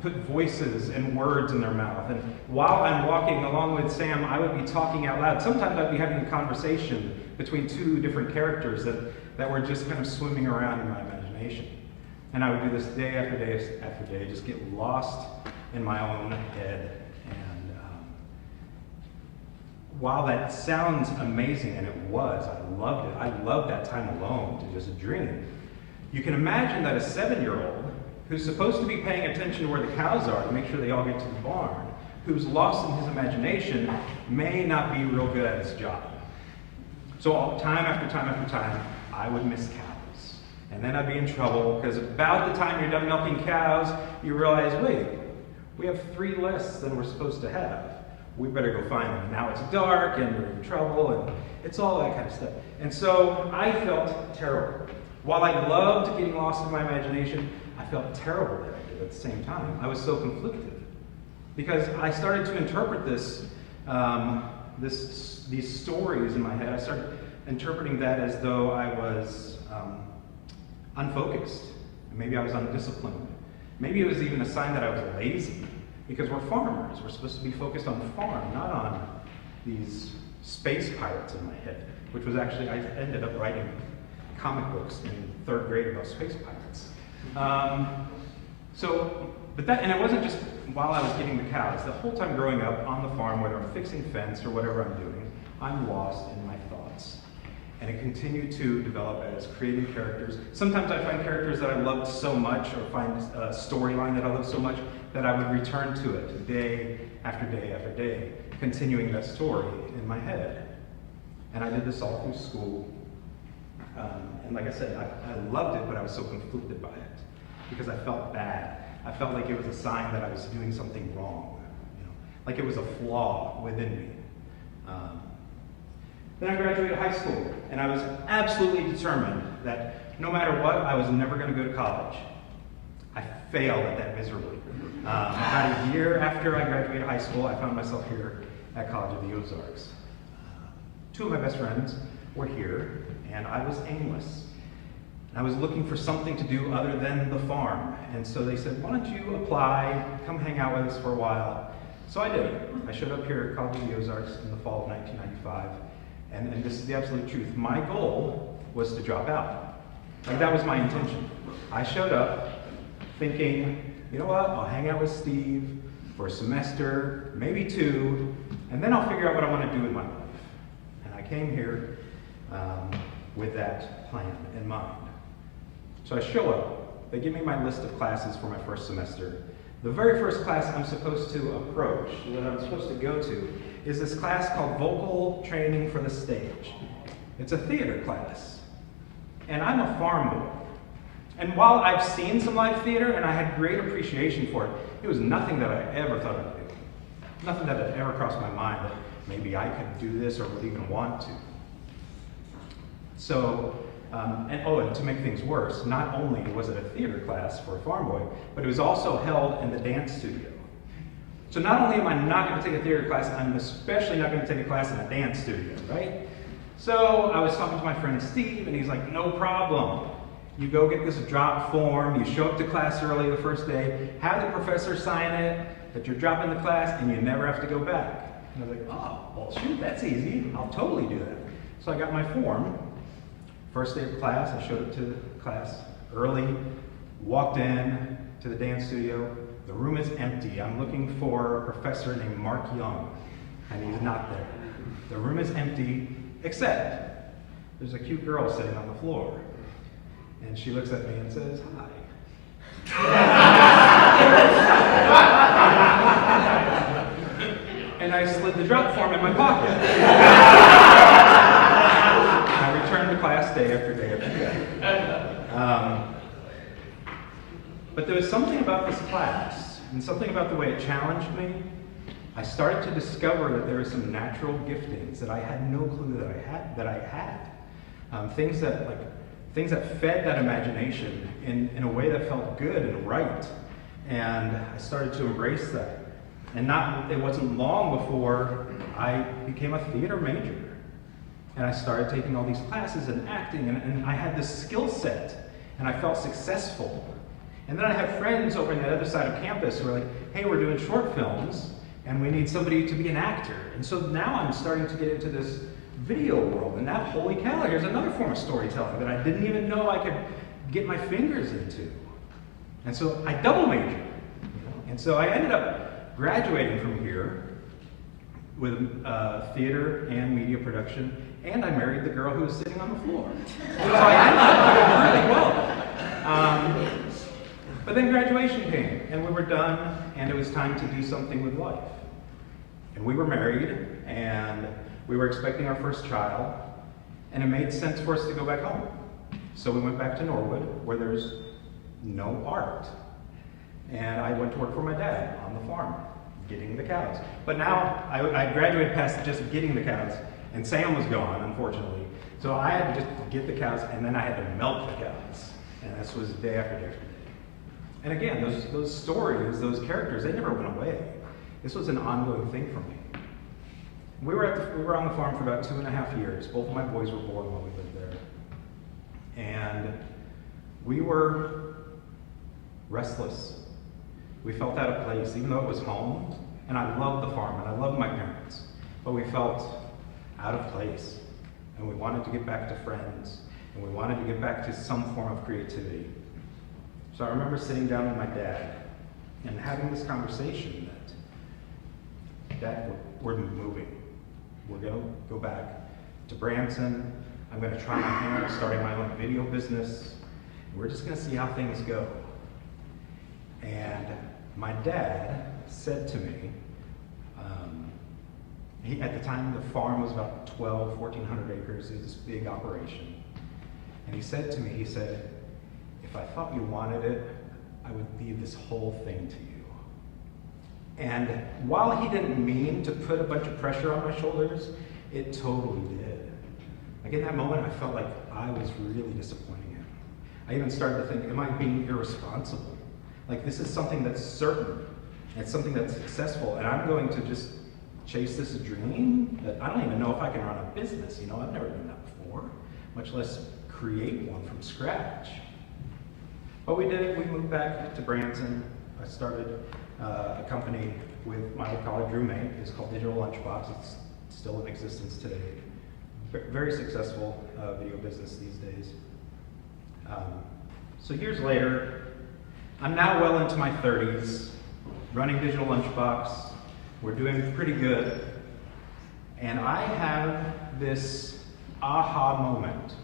put voices and words in their mouth. And while I'm walking along with Sam, I would be talking out loud. Sometimes I'd be having a conversation between 2 different characters that were just kind of swimming around in my imagination. And I would do this day after day after day, just get lost in my own head. And while that sounds amazing, and it was, I loved it. I loved that time alone to just dream. You can imagine that a 7-year-old who's supposed to be paying attention to where the cows are to make sure they all get to the barn, who's lost in his imagination, may not be real good at his job. So time after time after time, I would miss cows. And then I'd be in trouble, because about the time you're done milking cows, you realize, wait, we have 3 less than we're supposed to have. We better go find them. Now it's dark, and we're in trouble, and it's all that kind of stuff. And so I felt terrible. While I loved getting lost in my imagination, I felt terrible that I did at the same time. I was so conflicted. Because I started to interpret these stories in my head. I started interpreting that as though I was unfocused. Maybe I was undisciplined. Maybe it was even a sign that I was lazy. because we're farmers. We're supposed to be focused on the farm, not on these space pirates in my head, which was actually, I ended up writing comic books in 3rd grade about space pirates. And it wasn't just while I was getting the cows. The whole time growing up on the farm, whether I'm fixing fence or whatever I'm doing, I'm lost in my thoughts. And it continued to develop as creating characters. Sometimes I find characters that I loved so much, or find a storyline that I love so much, that I would return to it day after day after day, continuing that story in my head. And I did this all through school. And like I said, I loved it, but I was so conflicted by it because I felt bad. I felt like it was a sign that I was doing something wrong, like it was a flaw within me. Then I graduated high school, and I was absolutely determined that no matter what, I was never going to go to college. I failed at that miserably. About a year after I graduated high school, I found myself here at College of the Ozarks. 2 of my best friends were here, and I was aimless. I was looking for something to do other than the farm. And so they said, why don't you apply, come hang out with us for a while. So I did. I showed up here at College of the Ozarks in the fall of 1995. And this is the absolute truth. My goal was to drop out. Like, that was my intention. I showed up thinking, you know what, I'll hang out with Steve for a semester, maybe 2, and then I'll figure out what I want to do with my life. And I came here with that plan in mind. So I show up. They give me my list of classes for my first semester. The very first class I'm supposed to approach, that I'm supposed to go to, is this class called Vocal Training for the Stage. It's a theater class. And I'm a farm boy. And while I've seen some live theater and I had great appreciation for it, it was nothing that I ever thought I'd do. Nothing that had ever crossed my mind that maybe I could do this or would even want to. So, and to make things worse, not only was it a theater class for a farm boy, but it was also held in the dance studio. So not only am I not going to take a theater class, I'm especially not going to take a class in a dance studio, right? So I was talking to my friend Steve, and he's like, no problem. You go get this drop form, you show up to class early the first day, have the professor sign it, that you're dropping the class, and you never have to go back. And I was like, oh, well, shoot, that's easy. I'll totally do that. So I got my form. First day of class, I showed up to class early, walked in to the dance studio. The room is empty. I'm looking for a professor named Mark Young, and he's not there. The room is empty, except there's a cute girl sitting on the floor. And she looks at me and says, hi. And I slid the drop form in my pocket. I returned to class day after day after day. But there was something about this class, and something about the way it challenged me. I started to discover that there were some natural giftings that I had no clue that I had. Things that fed that imagination in a way that felt good and right. And I started to embrace that. And it wasn't long before I became a theater major. And I started taking all these classes and acting, and I had this skill set, and I felt successful. And then I had friends over on the other side of campus who were like, hey, we're doing short films, and we need somebody to be an actor. And so now I'm starting to get into this video world, and now, holy cow, here's another form of storytelling that I didn't even know I could get my fingers into. And so I double majored. And so I ended up graduating from here with theater and media production, and I married the girl who was sitting on the floor. So I ended up doing really well. But then graduation came, and we were done, and it was time to do something with life. And we were married, and we were expecting our first child, and it made sense for us to go back home. So we went back to Norwood, where there's no art. And I went to work for my dad on the farm, getting the cows. But now, I graduated past just getting the cows, and Sam was gone, unfortunately. So I had to just get the cows, and then I had to milk the cows. And this was day after day after day. And again, those stories, those characters, they never went away. This was an ongoing thing for me. We were on the farm for about 2.5 years. Both of my boys were born while we lived there. And we were restless. We felt out of place, even though it was home, and I loved the farm, and I loved my parents. But we felt out of place, and we wanted to get back to friends, and we wanted to get back to some form of creativity. So I remember sitting down with my dad and having this conversation that, Dad, we're moving. We're going to go back to Branson. I'm going to try my hand at starting my own video business. We're just going to see how things go. And my dad said to me, at the time the farm was about 1,400 acres, it was this big operation. And he said to me, he said, if I thought you wanted it, I would leave this whole thing to you. And while he didn't mean to put a bunch of pressure on my shoulders, it totally did. Like in that moment, I felt like I was really disappointing him. I even started to think, am I being irresponsible? Like this is something that's certain, it's something that's successful, and I'm going to just chase this dream that I don't even know if I can run a business, you know, I've never done that before, much less create one from scratch. But we did it, we moved back to Branson. I started a company with my old college roommate. It's called Digital Lunchbox. It's still in existence today. Very successful video business these days. So years later, I'm now well into my 30s, running Digital Lunchbox. We're doing pretty good. And I have this aha moment.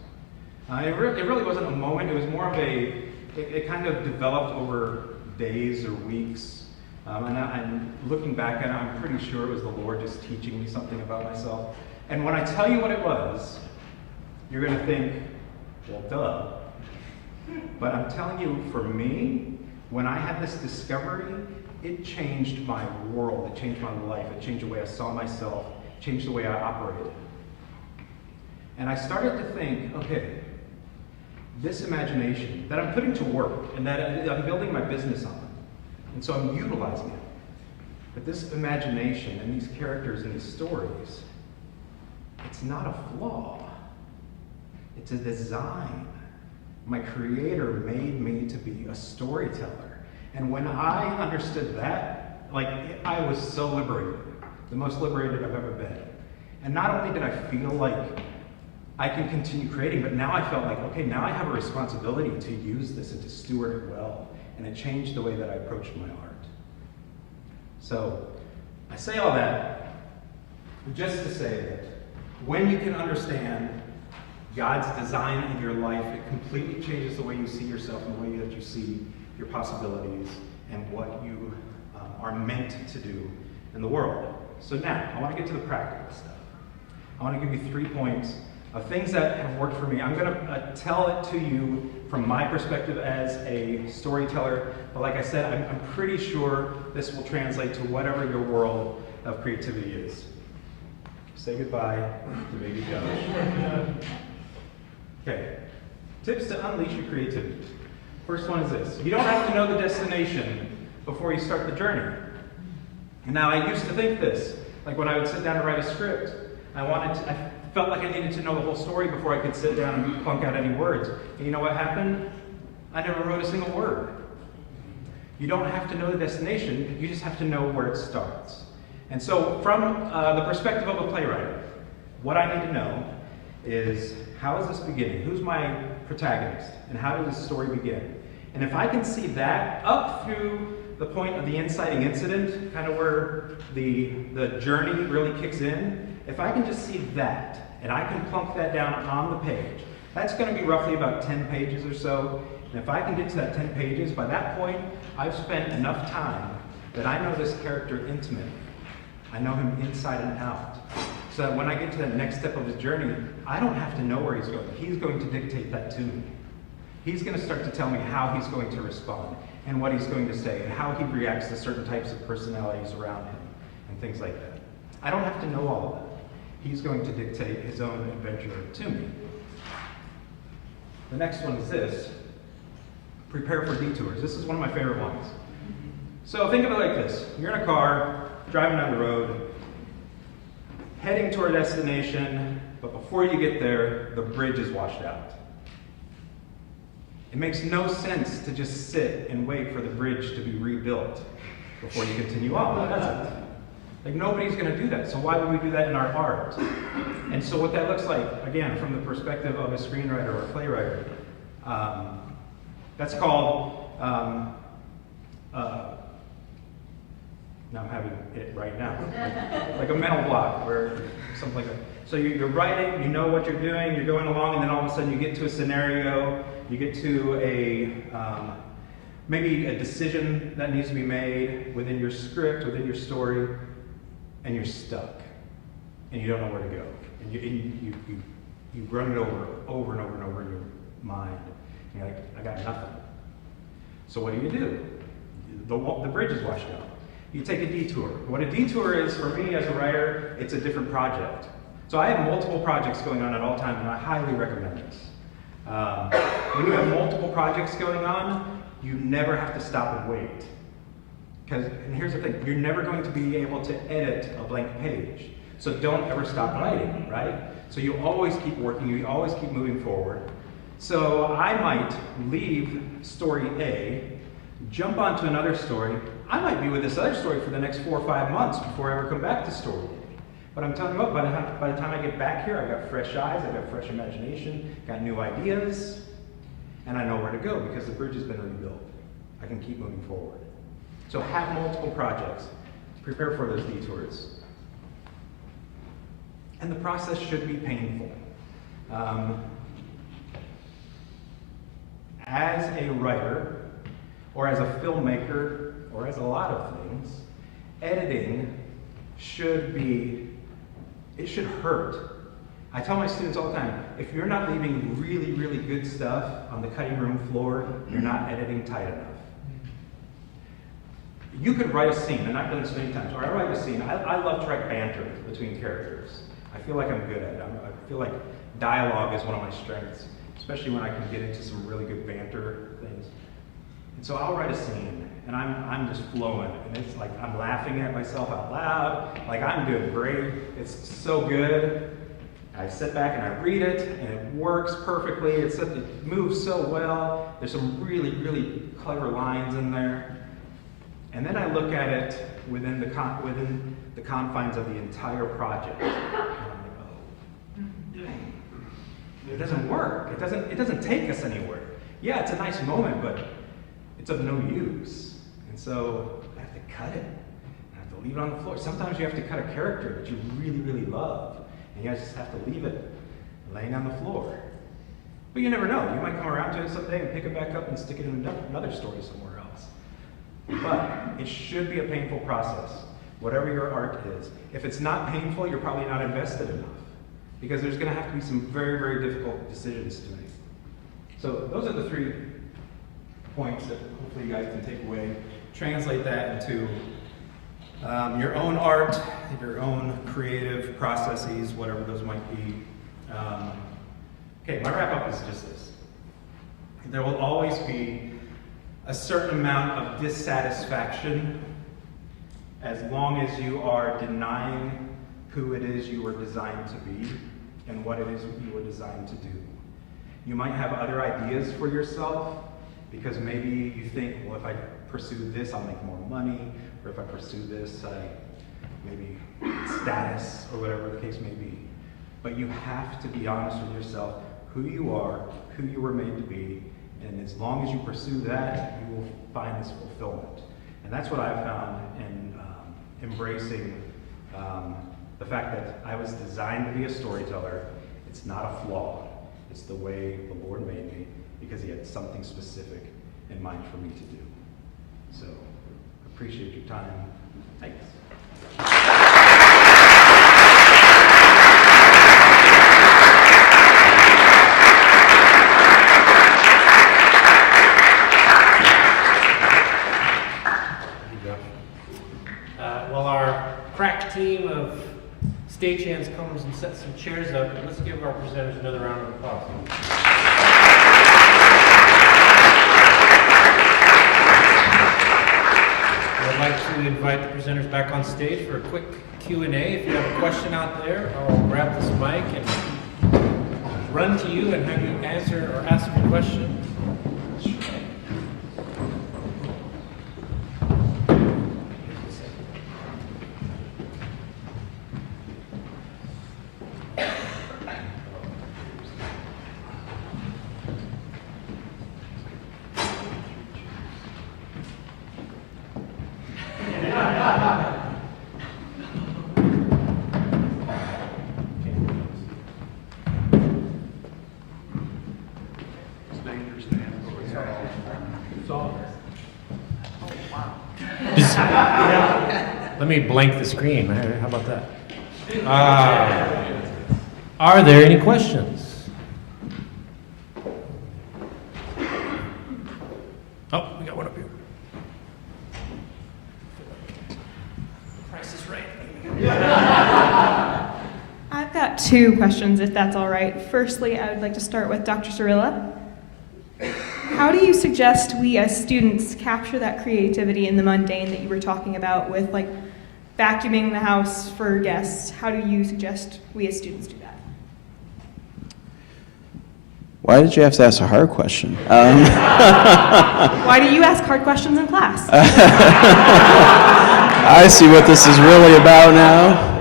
It really wasn't a moment, it was more of it kind of developed over days or weeks. I'm looking back at it, I'm pretty sure it was the Lord just teaching me something about myself. And when I tell you what it was, you're gonna think, well, duh. But I'm telling you, for me, when I had this discovery, it changed my world, it changed my life, it changed the way I saw myself, it changed the way I operated. And I started to think, okay, this imagination that I'm putting to work and that I'm building my business on, and so I'm utilizing it. But this imagination and these characters and these stories, it's not a flaw, it's a design. My creator made me to be a storyteller. And when I understood that, like, I was so liberated, the most liberated I've ever been. And not only did I feel like I can continue creating, but now I felt like, okay, now I have a responsibility to use this and to steward it well. And it changed the way that I approached my art. So, I say all that just to say that when you can understand God's design in your life, it completely changes the way you see yourself and the way that you see your possibilities and what you are meant to do in the world. So now, I want to get to the practical stuff. I want to give you 3 points of things that have worked for me. I'm going to tell it to you from my perspective as a storyteller, but like I said, I'm pretty sure this will translate to whatever your world of creativity is. Say goodbye to baby Josh. Okay, tips to unleash your creativity. First one is this: you don't have to know the destination before you start the journey. And now I used to think this, like when I would sit down to write a script, I felt like I needed to know the whole story before I could sit down and plunk out any words. And you know what happened? I never wrote a single word. You don't have to know the destination, you just have to know where it starts. And so from the perspective of a playwright, what I need to know is, how is this beginning? Who's my protagonist? And how does this story begin? And if I can see that up through the point of the inciting incident, kind of where the journey really kicks in, if I can just see that, and I can plunk that down on the page, that's going to be roughly about 10 pages or so. And if I can get to that 10 pages, by that point, I've spent enough time that I know this character intimately. I know him inside and out. So that when I get to that next step of his journey, I don't have to know where he's going. He's going to dictate that to me. He's going to start to tell me how he's going to respond, and what he's going to say, and how he reacts to certain types of personalities around him, and things like that. I don't have to know all of that. He's going to dictate his own adventure to me. The next one is this: prepare for detours. This is one of my favorite ones. So think of it like this. You're in a car, driving down the road, heading toward a destination, but before you get there, the bridge is washed out. It makes no sense to just sit and wait for the bridge to be rebuilt before you continue on, does it? Like, nobody's going to do that, so why would we do that in our art? And so what that looks like, again, from the perspective of a screenwriter or a playwright, that's called, now I'm having it right now, like a mental block, or something like that. So you're writing, you know what you're doing, you're going along, and then all of a sudden you get to a scenario, you get to a, maybe a decision that needs to be made within your script, within your story, and you're stuck, and you don't know where to go. And you run it over and over in your mind. And you're like, I got nothing. So what do? The bridge is washed out. You take a detour. What a detour is, for me as a writer, it's a different project. So I have multiple projects going on at all times, and I highly recommend this. When you have multiple projects going on, you never have to stop and wait. And here's the thing, you're never going to be able to edit a blank page. So don't ever stop writing, right? So you always keep working, you always keep moving forward. So I might leave story A, jump onto another story. I might be with this other story for the next 4 or 5 months before I ever come back to story A. But I'm telling you what, by the time I get back here, I've got fresh eyes, I've got fresh imagination, got new ideas, and I know where to go because the bridge has been rebuilt. I can keep moving forward. So have multiple projects. Prepare for those detours. And the process should be painful. As a writer, or as a filmmaker, or as a lot of things, editing should hurt. I tell my students all the time, if you're not leaving really, really good stuff on the cutting room floor, you're not editing tight enough. You could write a scene, and I've done this many times, or I write a scene. I love to write banter between characters. I feel like I'm good at it. I feel like dialogue is one of my strengths, especially when I can get into some really good banter things. And so I'll write a scene, and I'm just flowing, and it's like I'm laughing at myself out loud, like I'm doing great, it's so good. I sit back and I read it, and it works perfectly, it moves so well, there's some really, really clever lines in there. And then I look at it within the confines of the entire project, and I'm like, oh, dang, it doesn't work, it doesn't take us anywhere. Yeah, it's a nice moment, but it's of no use. And so I have to cut it. I have to leave it on the floor. Sometimes you have to cut a character that you really, really love, and you guys just have to leave it laying on the floor. But you never know. You might come around to it someday and pick it back up and stick it in another story somewhere else. But it should be a painful process, whatever your art is. If it's not painful, you're probably not invested enough, because there's going to have to be some very, very difficult decisions to make. So those are the 3 points that hopefully you guys can take away. Translate that into your own art, your own creative processes, whatever those might be. Okay, my wrap up is just this. There will always be a certain amount of dissatisfaction as long as you are denying who it is you were designed to be and what it is you were designed to do. You might have other ideas for yourself, because maybe you think, well, if I pursue this, I'll make more money, or if I pursue this, maybe status, or whatever the case may be. But you have to be honest with yourself, who you are, who you were made to be, and as long as you pursue that, you will find this fulfillment. And that's what I've found in embracing the fact that I was designed to be a storyteller. It's not a flaw. It's the way the Lord made me, because He had something specific in mind for me to do. So, appreciate your time. Thanks. While our crack team of stagehands comes and sets some chairs up, let's give our presenters another round of applause. I'd like to invite the presenters back on stage for a quick Q&A. If you have a question out there, I'll grab this mic and run to you and have you answer or ask your question. Let me blank the screen. How about that? Are there any questions? Oh, we got one up here. Price is right. I've got two questions, if that's all right. Firstly, I would like to start with Dr. Cirilla. How do you suggest we as students capture that creativity in the mundane that you were talking about with like vacuuming the house for guests? How do you suggest we as students do that? Why did you have to ask a hard question? Why do you ask hard questions in class? I see what this is really about now.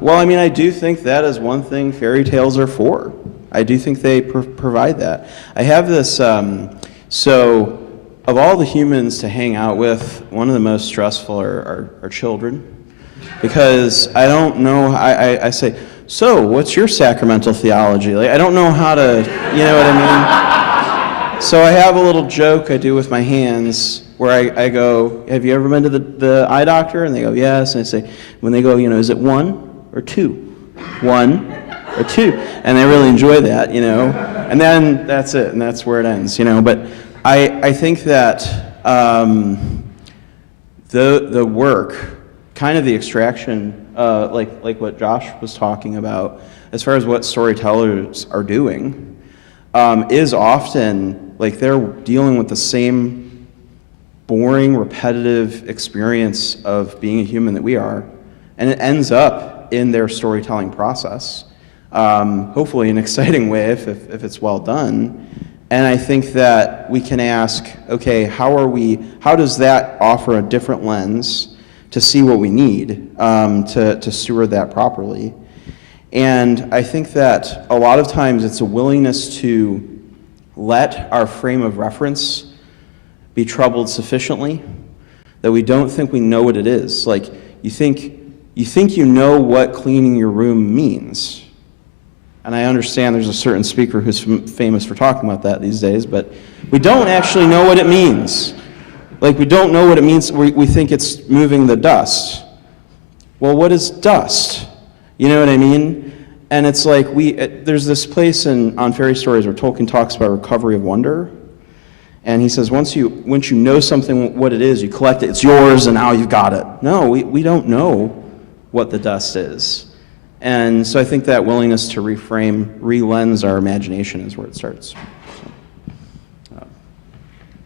Well, I mean, I do think that is one thing fairy tales are for. I do think they provide that. I have this, so of all the humans to hang out with, one of the most stressful are children. Because I don't know, I say, so what's your sacramental theology? Like, I don't know how to, you know what I mean? So I have a little joke I do with my hands where I go, have you ever been to the eye doctor? And they go, yes. And I say, when they go, you know, is it 1 or 2? 1 or 2? And they really enjoy that, you know. And then that's it, and that's where it ends, you know. But I think that the work, kind of the extraction, like what Josh was talking about, as far as what storytellers are doing, is often like they're dealing with the same boring, repetitive experience of being a human that we are, and it ends up in their storytelling process, hopefully in an exciting way if it's well done. And I think that we can ask, okay, how does that offer a different lens to see what we need to steward that properly? And I think that a lot of times it's a willingness to let our frame of reference be troubled sufficiently that we don't think we know what it is. Like, you think you know what cleaning your room means. And I understand there's a certain speaker who's famous for talking about that these days, but we don't actually know what it means. Like, we don't know what it means. We think it's moving the dust. Well, what is dust? You know what I mean? And it's like there's this place on fairy stories where Tolkien talks about recovery of wonder. And he says, once you know something, what it is, you collect it, it's yours, and now you've got it. No, we don't know what the dust is. And so I think that willingness to reframe, re-lens our imagination is where it starts.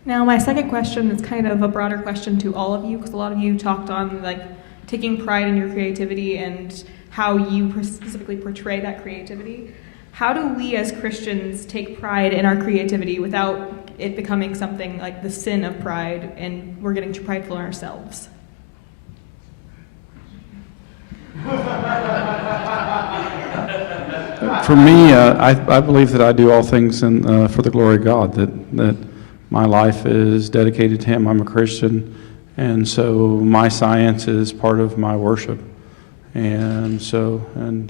Now, my second question is kind of a broader question to all of you, because a lot of you talked on like taking pride in your creativity and how you specifically portray that creativity. How do we as Christians take pride in our creativity without it becoming something like the sin of pride and we're getting too prideful in ourselves? For me, I believe that I do all things for the glory of God, that my life is dedicated to Him. I'm a Christian, and so my science is part of my worship, and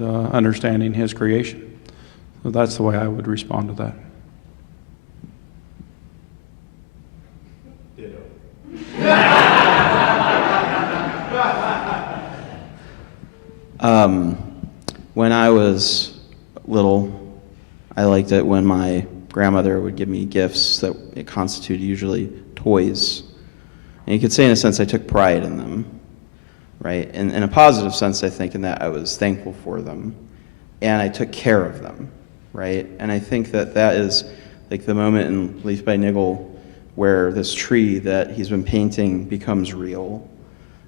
understanding His creation. So that's the way I would respond to that. When I was little, I liked it when my grandmother would give me gifts that it constituted usually toys. And you could say in a sense I took pride in them, right? And in a positive sense, I think, in that I was thankful for them. And I took care of them, right? And I think that is like the moment in Leaf by Niggle where this tree that he's been painting becomes real.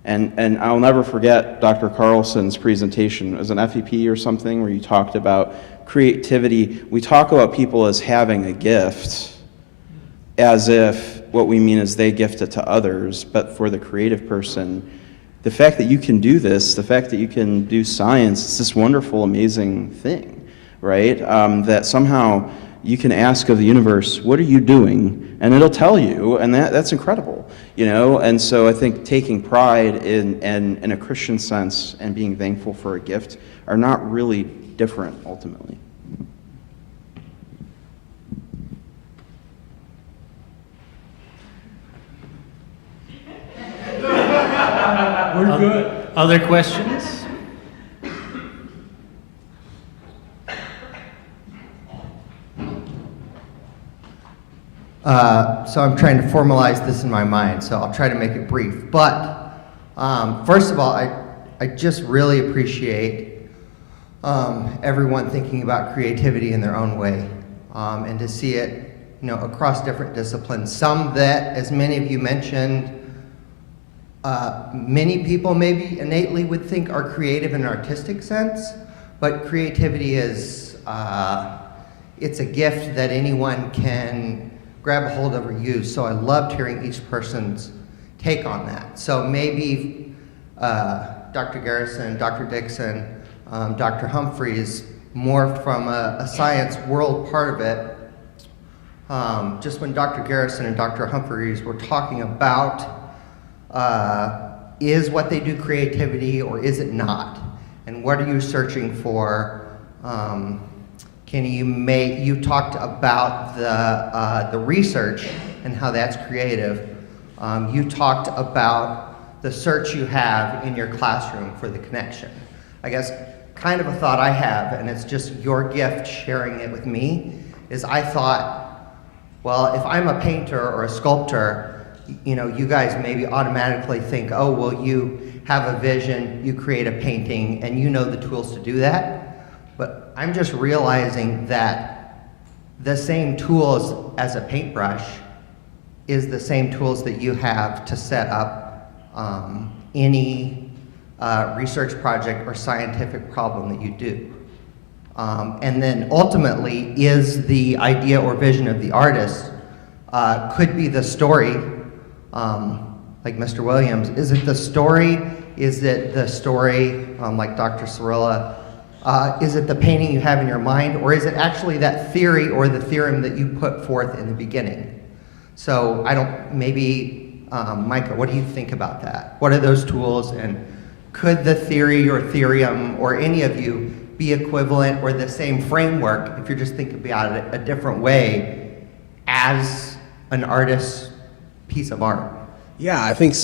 And I'll never forget Dr. Carlson's presentation. It was an FEP or something where you talked about creativity. We talk about people as having a gift as if what we mean is they gift it to others, but for the creative person, the fact that you can do this, the fact that you can do science, it's this wonderful, amazing thing, right? That somehow you can ask of the universe, what are you doing? And it'll tell you, and that's incredible, you know? And so I think taking pride in a Christian sense and being thankful for a gift are not really different, ultimately. Good. Other questions? So I'm trying to formalize this in my mind, so I'll try to make it brief. But first of all, I just really appreciate everyone thinking about creativity in their own way, and to see it, across different disciplines. Some that, as many of you mentioned, many people maybe innately would think are creative in an artistic sense, but creativity is it's a gift that anyone can grab a hold of or use. So I loved hearing each person's take on that. So maybe Dr. Garrison, Dr. Dixon, Dr. Humphreys, more from a science world part of it. Just when Dr. Garrison and Dr. Humphreys were talking about is what they do creativity or is it not? And what are you searching for? You talked about the research and how that's creative. You talked about the search you have in your classroom for the connection. I guess kind of a thought I have, and it's just your gift sharing it with me, is I thought, well, if I'm a painter or a sculptor, you guys maybe automatically think, oh, well, you have a vision, you create a painting, and you know the tools to do that. But I'm just realizing that the same tools as a paintbrush is the same tools that you have to set up any research project or scientific problem that you do. And then ultimately, is the idea or vision of the artist could be the story, like Mr. Williams. Is it the story? Is it the story, like Dr. Cirilla? Is it the painting you have in your mind, or is it actually that theory or the theorem that you put forth in the beginning? So maybe, Micah, what do you think about that? What are those tools, and could the theory or theorem, or any of you, be equivalent or the same framework, if you're just thinking about it a different way, as an artist's piece of art? Yeah, I think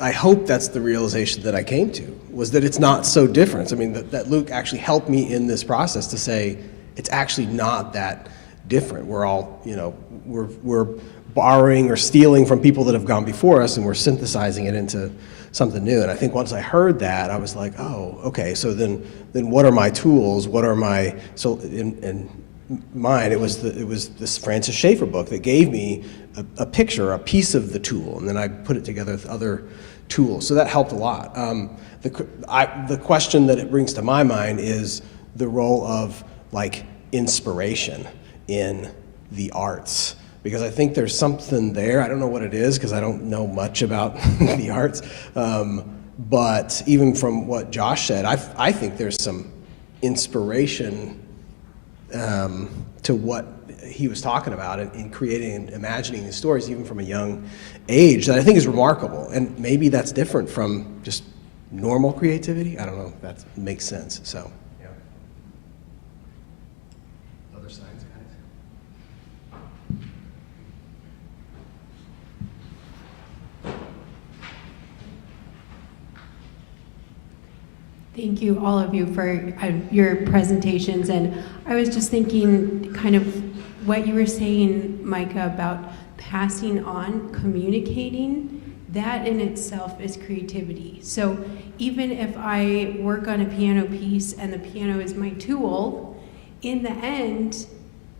I hope that's the realization that I came to, was that it's not so different. I mean, that Luke actually helped me in this process to say it's actually not that different. We're all, we're borrowing or stealing from people that have gone before us, and we're synthesizing it into something new. And I think once I heard that, I was like, oh, okay, so then what are my tools? What are my, so in mine, it was this Francis Schaeffer book that gave me a picture, a piece of the tool, and then I put it together with other tools. So that helped a lot. The question that it brings to my mind is the role of inspiration in the arts, because I think there's something there. I don't know what it is because I don't know much about the arts, but even from what Josh said, I think there's some inspiration to what he was talking about in creating and imagining these stories, even from a young age, that I think is remarkable. And maybe that's different from just normal creativity. I don't know if that makes sense. So, yeah. Other sides, guys? Thank you, all of you, for your presentations. And I was just thinking kind of what you were saying, Micah, about passing on, communicating, that in itself is creativity. So even if I work on a piano piece and the piano is my tool, in the end,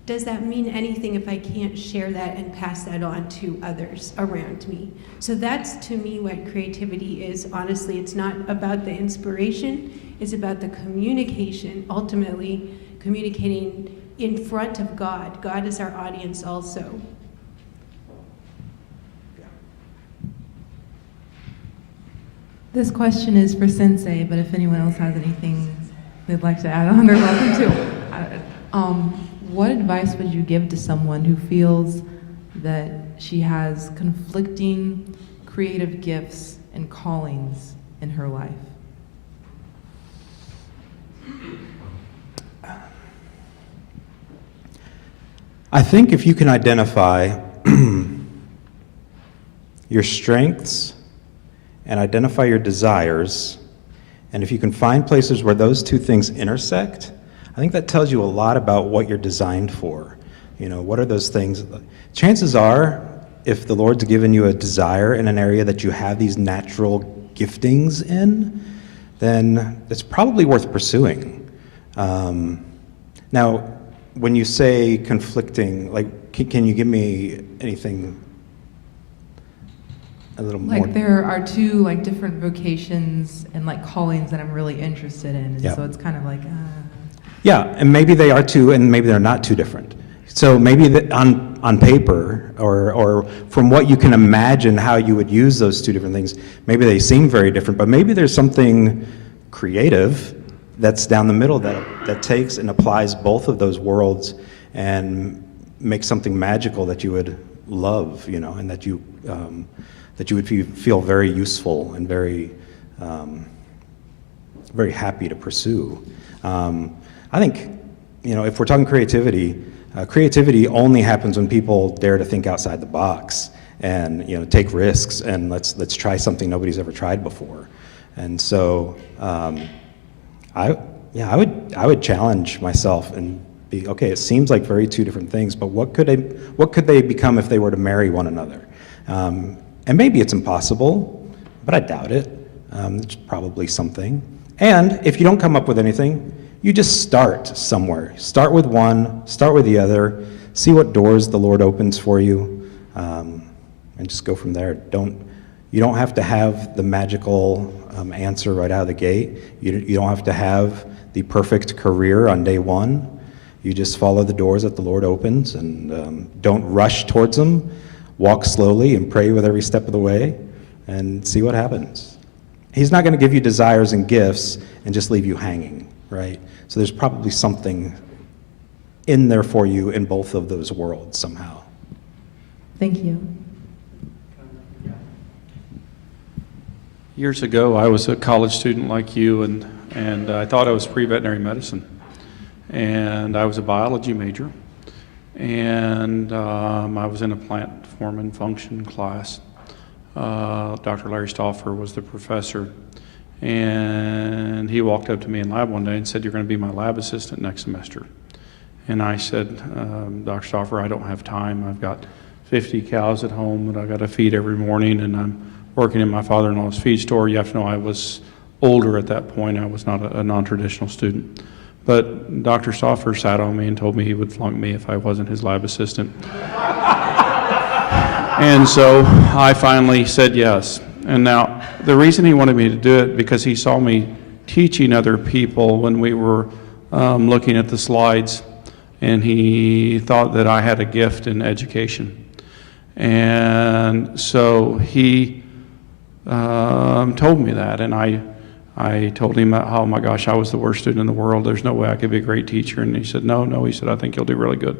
does that mean anything if I can't share that and pass that on to others around me? So that's, to me, what creativity is. Honestly, it's not about the inspiration, it's about the communication, ultimately communicating in front of God. God is our audience also. This question is for Sensei, but if anyone else has anything they'd like to add on, they're welcome to. What advice would you give to someone who feels that she has conflicting creative gifts and callings in her life? I think if you can identify your strengths and identify your desires, and if you can find places where those two things intersect, I think that tells you a lot about what you're designed for. You know, what are those things? Chances are, if the Lord's given you a desire in an area that you have these natural giftings in, then it's probably worth pursuing. Now, when you say conflicting, like, can you give me anything a little more? Like there are two like different vocations and like callings that I'm really interested in, and Yeah. so it's kind of like. Yeah, and maybe they are two, and maybe they're not too different. So maybe on paper, or from what you can imagine how you would use those two different things, maybe they seem very different, but maybe there's something creative that's down the middle that takes and applies both of those worlds and makes something magical that you would love, you know, and that you would feel very useful and very very happy to pursue. I think, you know, if we're talking creativity, creativity only happens when people dare to think outside the box and, you know, take risks, and let's try something nobody's ever tried before. And so, I would challenge myself and be, okay, it seems like very two different things, but what could they become if they were to marry one another? And maybe it's impossible, but I doubt it. It's probably something. And if you don't come up with anything, you just start somewhere. Start with one, start with the other, see what doors the Lord opens for you, and just go from there. You don't have to have the magical answer right out of the gate. You don't have to have the perfect career on day one. You just follow the doors that the Lord opens, and don't rush towards them. Walk slowly and pray with every step of the way, and see what happens. He's not going to give you desires and gifts and just leave you hanging, right? So there's probably something in there for you in both of those worlds somehow. Thank you. Years ago, I was a college student like you, and I thought I was pre-veterinary medicine. And I was a biology major. And I was in a plant form and function class. Dr. Larry Stauffer was the professor. And he walked up to me in lab one day and said, "You're going to be my lab assistant next semester." And I said, "Dr. Stauffer, I don't have time. I've got 50 cows at home that I've got to feed every morning, and I'm working in my father-in-law's feed store." You have to know I was older at that point. I was not a non-traditional student. But Dr. Stauffer sat on me and told me he would flunk me if I wasn't his lab assistant. And so I finally said yes. And now, the reason he wanted me to do it, because he saw me teaching other people when we were looking at the slides, and he thought that I had a gift in education. And so he told me that, and I told him, oh my gosh, I was the worst student in the world. There's no way I could be a great teacher. And he said, no, he said, I think you'll do really good.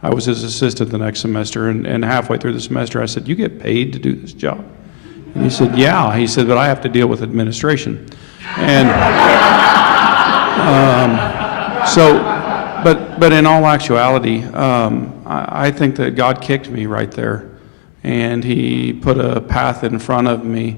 I was his assistant the next semester, and halfway through the semester, I said, you get paid to do this job? And he said, yeah. He said, but I have to deal with administration. And but in all actuality, I think that God kicked me right there, and he put a path in front of me.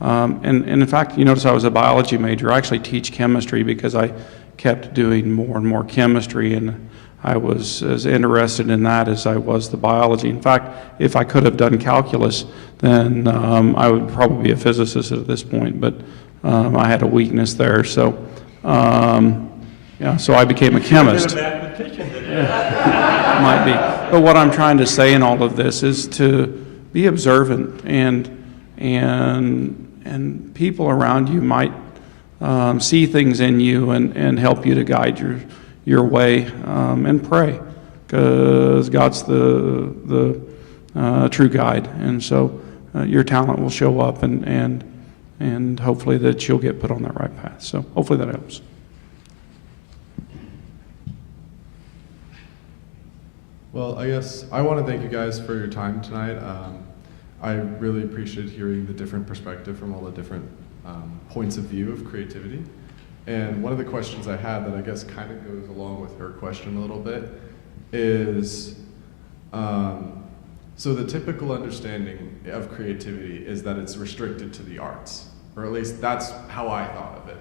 And in fact, you notice I was a biology major. I actually teach chemistry because I kept doing more and more chemistry, and I was as interested in that as I was the biology. In fact, if I could have done calculus, then I would probably be a physicist at this point, but I had a weakness there. So, so I became a chemist. You're a mathematician today. Yeah. Might be. But what I'm trying to say in all of this is to be observant, and people around you might see things in you and help you to guide your way, and pray, because God's the true guide, and so your talent will show up, and hopefully that you'll get put on that right path. So hopefully that helps. Well, I guess I want to thank you guys for your time tonight. I really appreciated hearing the different perspective from all the different points of view of creativity. And one of the questions I had that I guess kind of goes along with her question a little bit is, So the typical understanding of creativity is that it's restricted to the arts, or at least that's how I thought of it.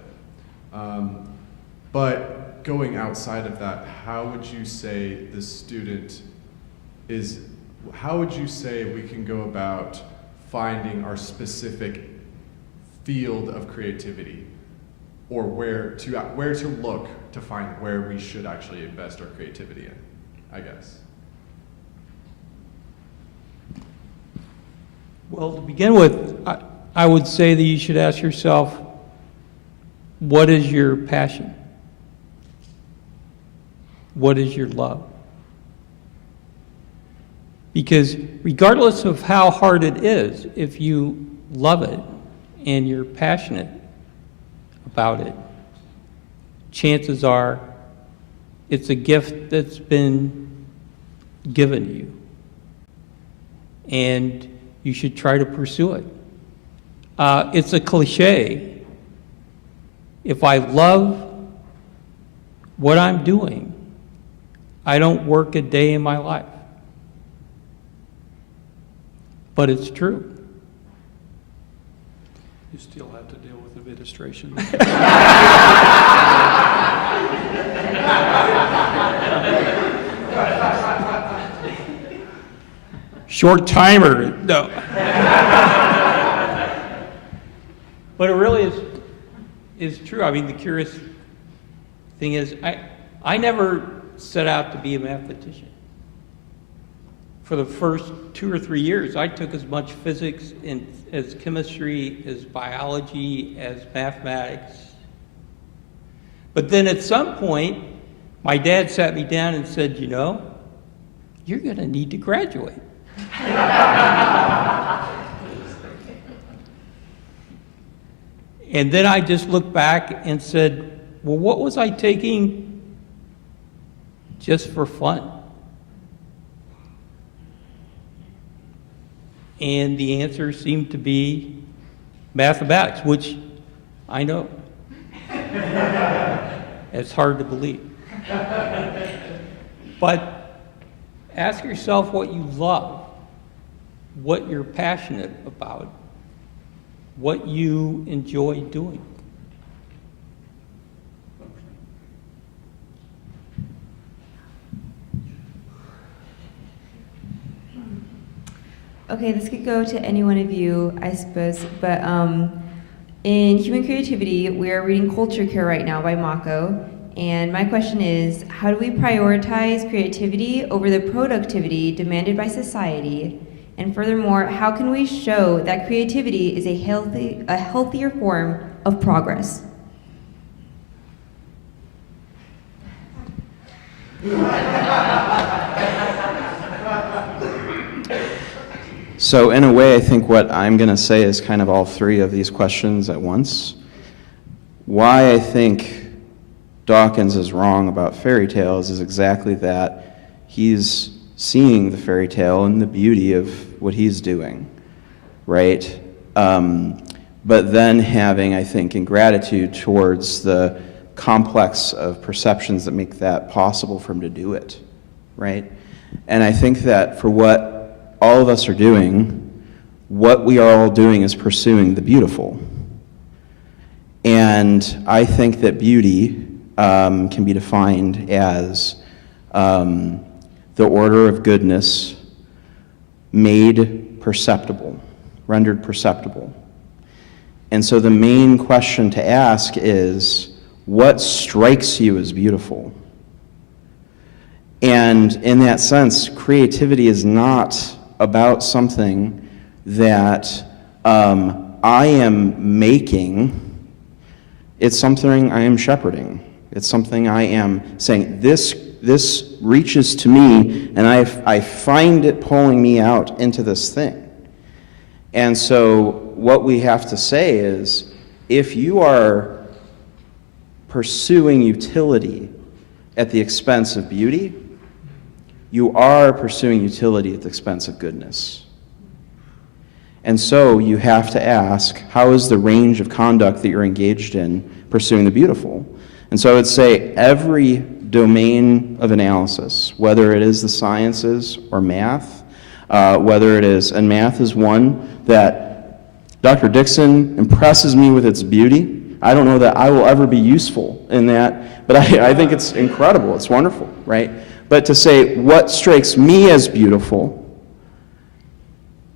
But going outside of that, how would you say the student is, how would you say we can go about finding our specific field of creativity, or where to look to find where we should actually invest our creativity in, I guess? Well, to begin with, I would say that you should ask yourself, what is your passion? What is your love? Because regardless of how hard it is, if you love it and you're passionate about it, chances are it's a gift that's been given you. And you should try to pursue it. It's a cliche. If I love what I'm doing, I don't work a day in my life. But it's true. You still have to deal with administration. Short timer, no. But it really is true. I mean, the curious thing is, I never set out to be a mathematician. For the first 2 or 3 years, I took as much physics as chemistry, as biology, as mathematics. But then at some point, my dad sat me down and said, you know, you're going to need to graduate. And then I just looked back and said, well, what was I taking just for fun? And the answer seemed to be mathematics, which I know. It's hard to believe. But ask yourself what you love, what you're passionate about, what you enjoy doing. Okay, this could go to any one of you, I suppose, but in Human Creativity, we are reading Culture Care right now by Mako, and my question is, how do we prioritize creativity over the productivity demanded by society? And furthermore, how can we show that creativity is a healthier form of progress? So in a way, I think what I'm going to say is kind of all three of these questions at once. Why I think Dawkins is wrong about fairy tales is exactly that. He's seeing the fairy tale and the beauty of what he's doing, right? But then having, I think, ingratitude towards the complex of perceptions that make that possible for him to do it, right? And I think that for what all of us are doing, what we are all doing is pursuing the beautiful. And I think that beauty can be defined as the order of goodness made perceptible, rendered perceptible. And so the main question to ask is, what strikes you as beautiful? And in that sense, creativity is not about something that I am making. It's something I am shepherding. It's something I am saying, this reaches to me, and I find it pulling me out into this thing. And so what we have to say is, if you are pursuing utility at the expense of beauty, you are pursuing utility at the expense of goodness. And so you have to ask, how is the range of conduct that you're engaged in pursuing the beautiful? And so I would say every domain of analysis, whether it is the sciences or math, whether it is, and math is one that Dr. Dixon impresses me with its beauty. I don't know that I will ever be useful in that, but I think it's incredible. It's wonderful, right? But to say what strikes me as beautiful,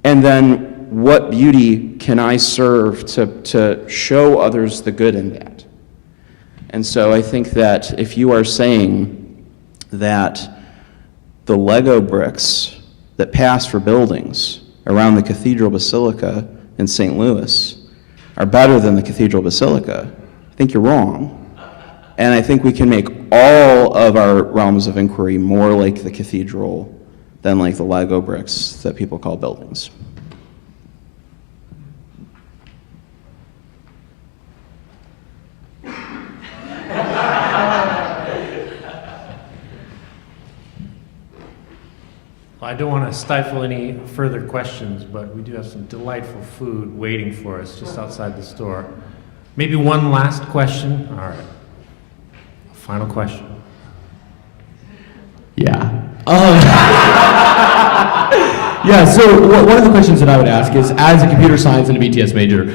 and then what beauty can I serve to show others the good in that? And so I think that if you are saying that the Lego bricks that pass for buildings around the Cathedral Basilica in St. Louis are better than the Cathedral Basilica, I think you're wrong. And I think we can make all of our realms of inquiry more like the cathedral than like the Lego bricks that people call buildings. I don't want to stifle any further questions, but we do have some delightful food waiting for us just outside the store. Maybe one last question? All right. A final question. Yeah. Yeah, so one of the questions that I would ask is, as a computer science and a BTS major,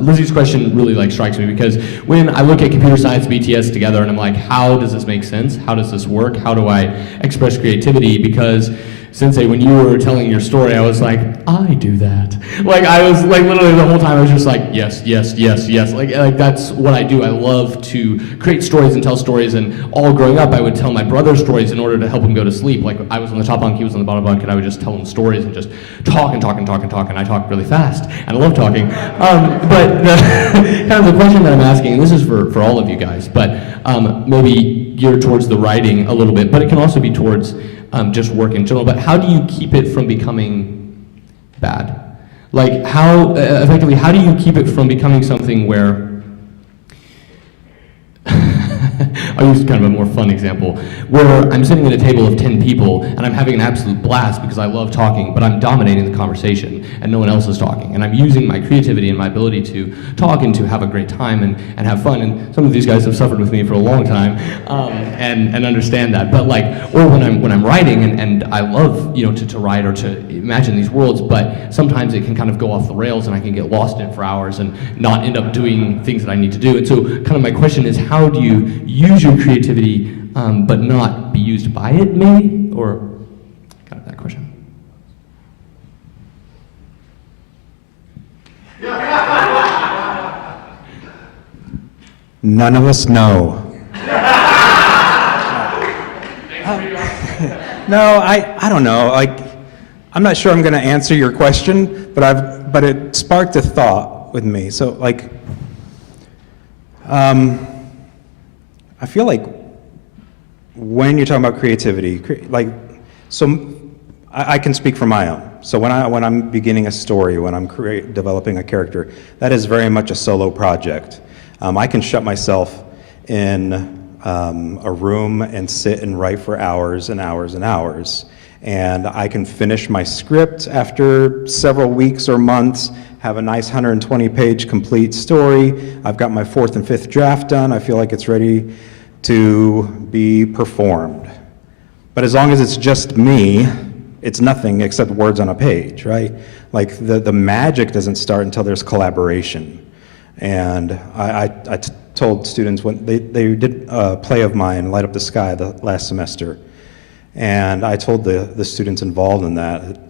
Lizzie's question really strikes me, because when I look at computer science and BTS together and I'm like, how does this make sense? How does this work? How do I express creativity? Because Sensei, when you were telling your story, I was like, I do that. I was literally the whole time I was just like, yes, yes, yes, yes. Like that's what I do. I love to create stories and tell stories, and all growing up I would tell my brother stories in order to help him go to sleep. Like I was on the top bunk, he was on the bottom bunk, and I would just tell him stories and just talk and talk and talk and talk, and I talk really fast, and I love talking. But kind of the question that I'm asking, and this is for all of you guys, but maybe geared towards the writing a little bit, but it can also be towards just work in general, but how do you keep it from becoming bad? Like how, effectively, how do you keep it from becoming something where, I'll use kind of a more fun example, where I'm sitting at a table of 10 people and I'm having an absolute blast because I love talking, but I'm dominating the conversation and no one else is talking. And I'm using my creativity and my ability to talk and to have a great time and have fun. And some of these guys have suffered with me for a long time and understand that. But or when I'm writing, and I love to write or to imagine these worlds, but sometimes it can kind of go off the rails and I can get lost in it for hours and not end up doing things that I need to do. And so kind of my question is, how do you use your creativity but not be used by it, maybe? Or kind of that question. None of us know. No, I don't know. I'm not sure I'm going to answer your question, but it sparked a thought with me. So I feel like when you're talking about creativity, I can speak for my own. So when I'm beginning a story, when I'm developing a character, that is very much a solo project. I can shut myself in a room and sit and write for hours and hours and hours. And I can finish my script after several weeks or months, have a nice 120-page complete story. I've got my 4th and 5th draft done. I feel like it's ready to be performed. But as long as it's just me, it's nothing except words on a page, right? Like the magic doesn't start until there's collaboration. And I told students when they did a play of mine, Light Up the Sky, the last semester, and I told the students involved in that,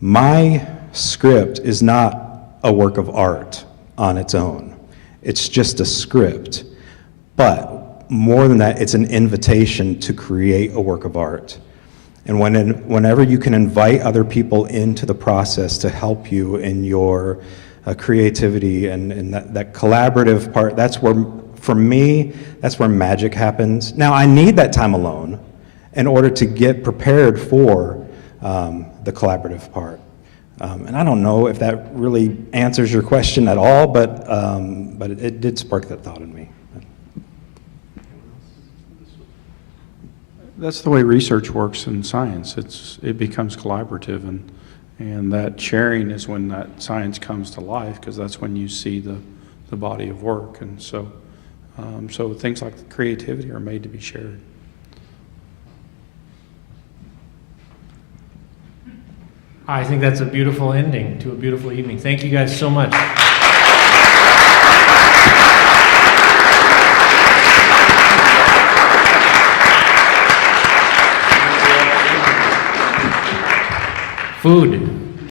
my script is not a work of art on its own. It's just a script. But more than that, it's an invitation to create a work of art. And whenever you can invite other people into the process to help you in your creativity and that collaborative part, that's where, for me, that's where magic happens. Now, I need that time alone in order to get prepared for the collaborative part. And I don't know if that really answers your question at all, but it did spark that thought in me. That's the way research works in science. It becomes collaborative, and that sharing is when that science comes to life, because that's when you see the body of work. And so things like creativity are made to be shared. I think that's a beautiful ending to a beautiful evening. Thank you guys so much. Food.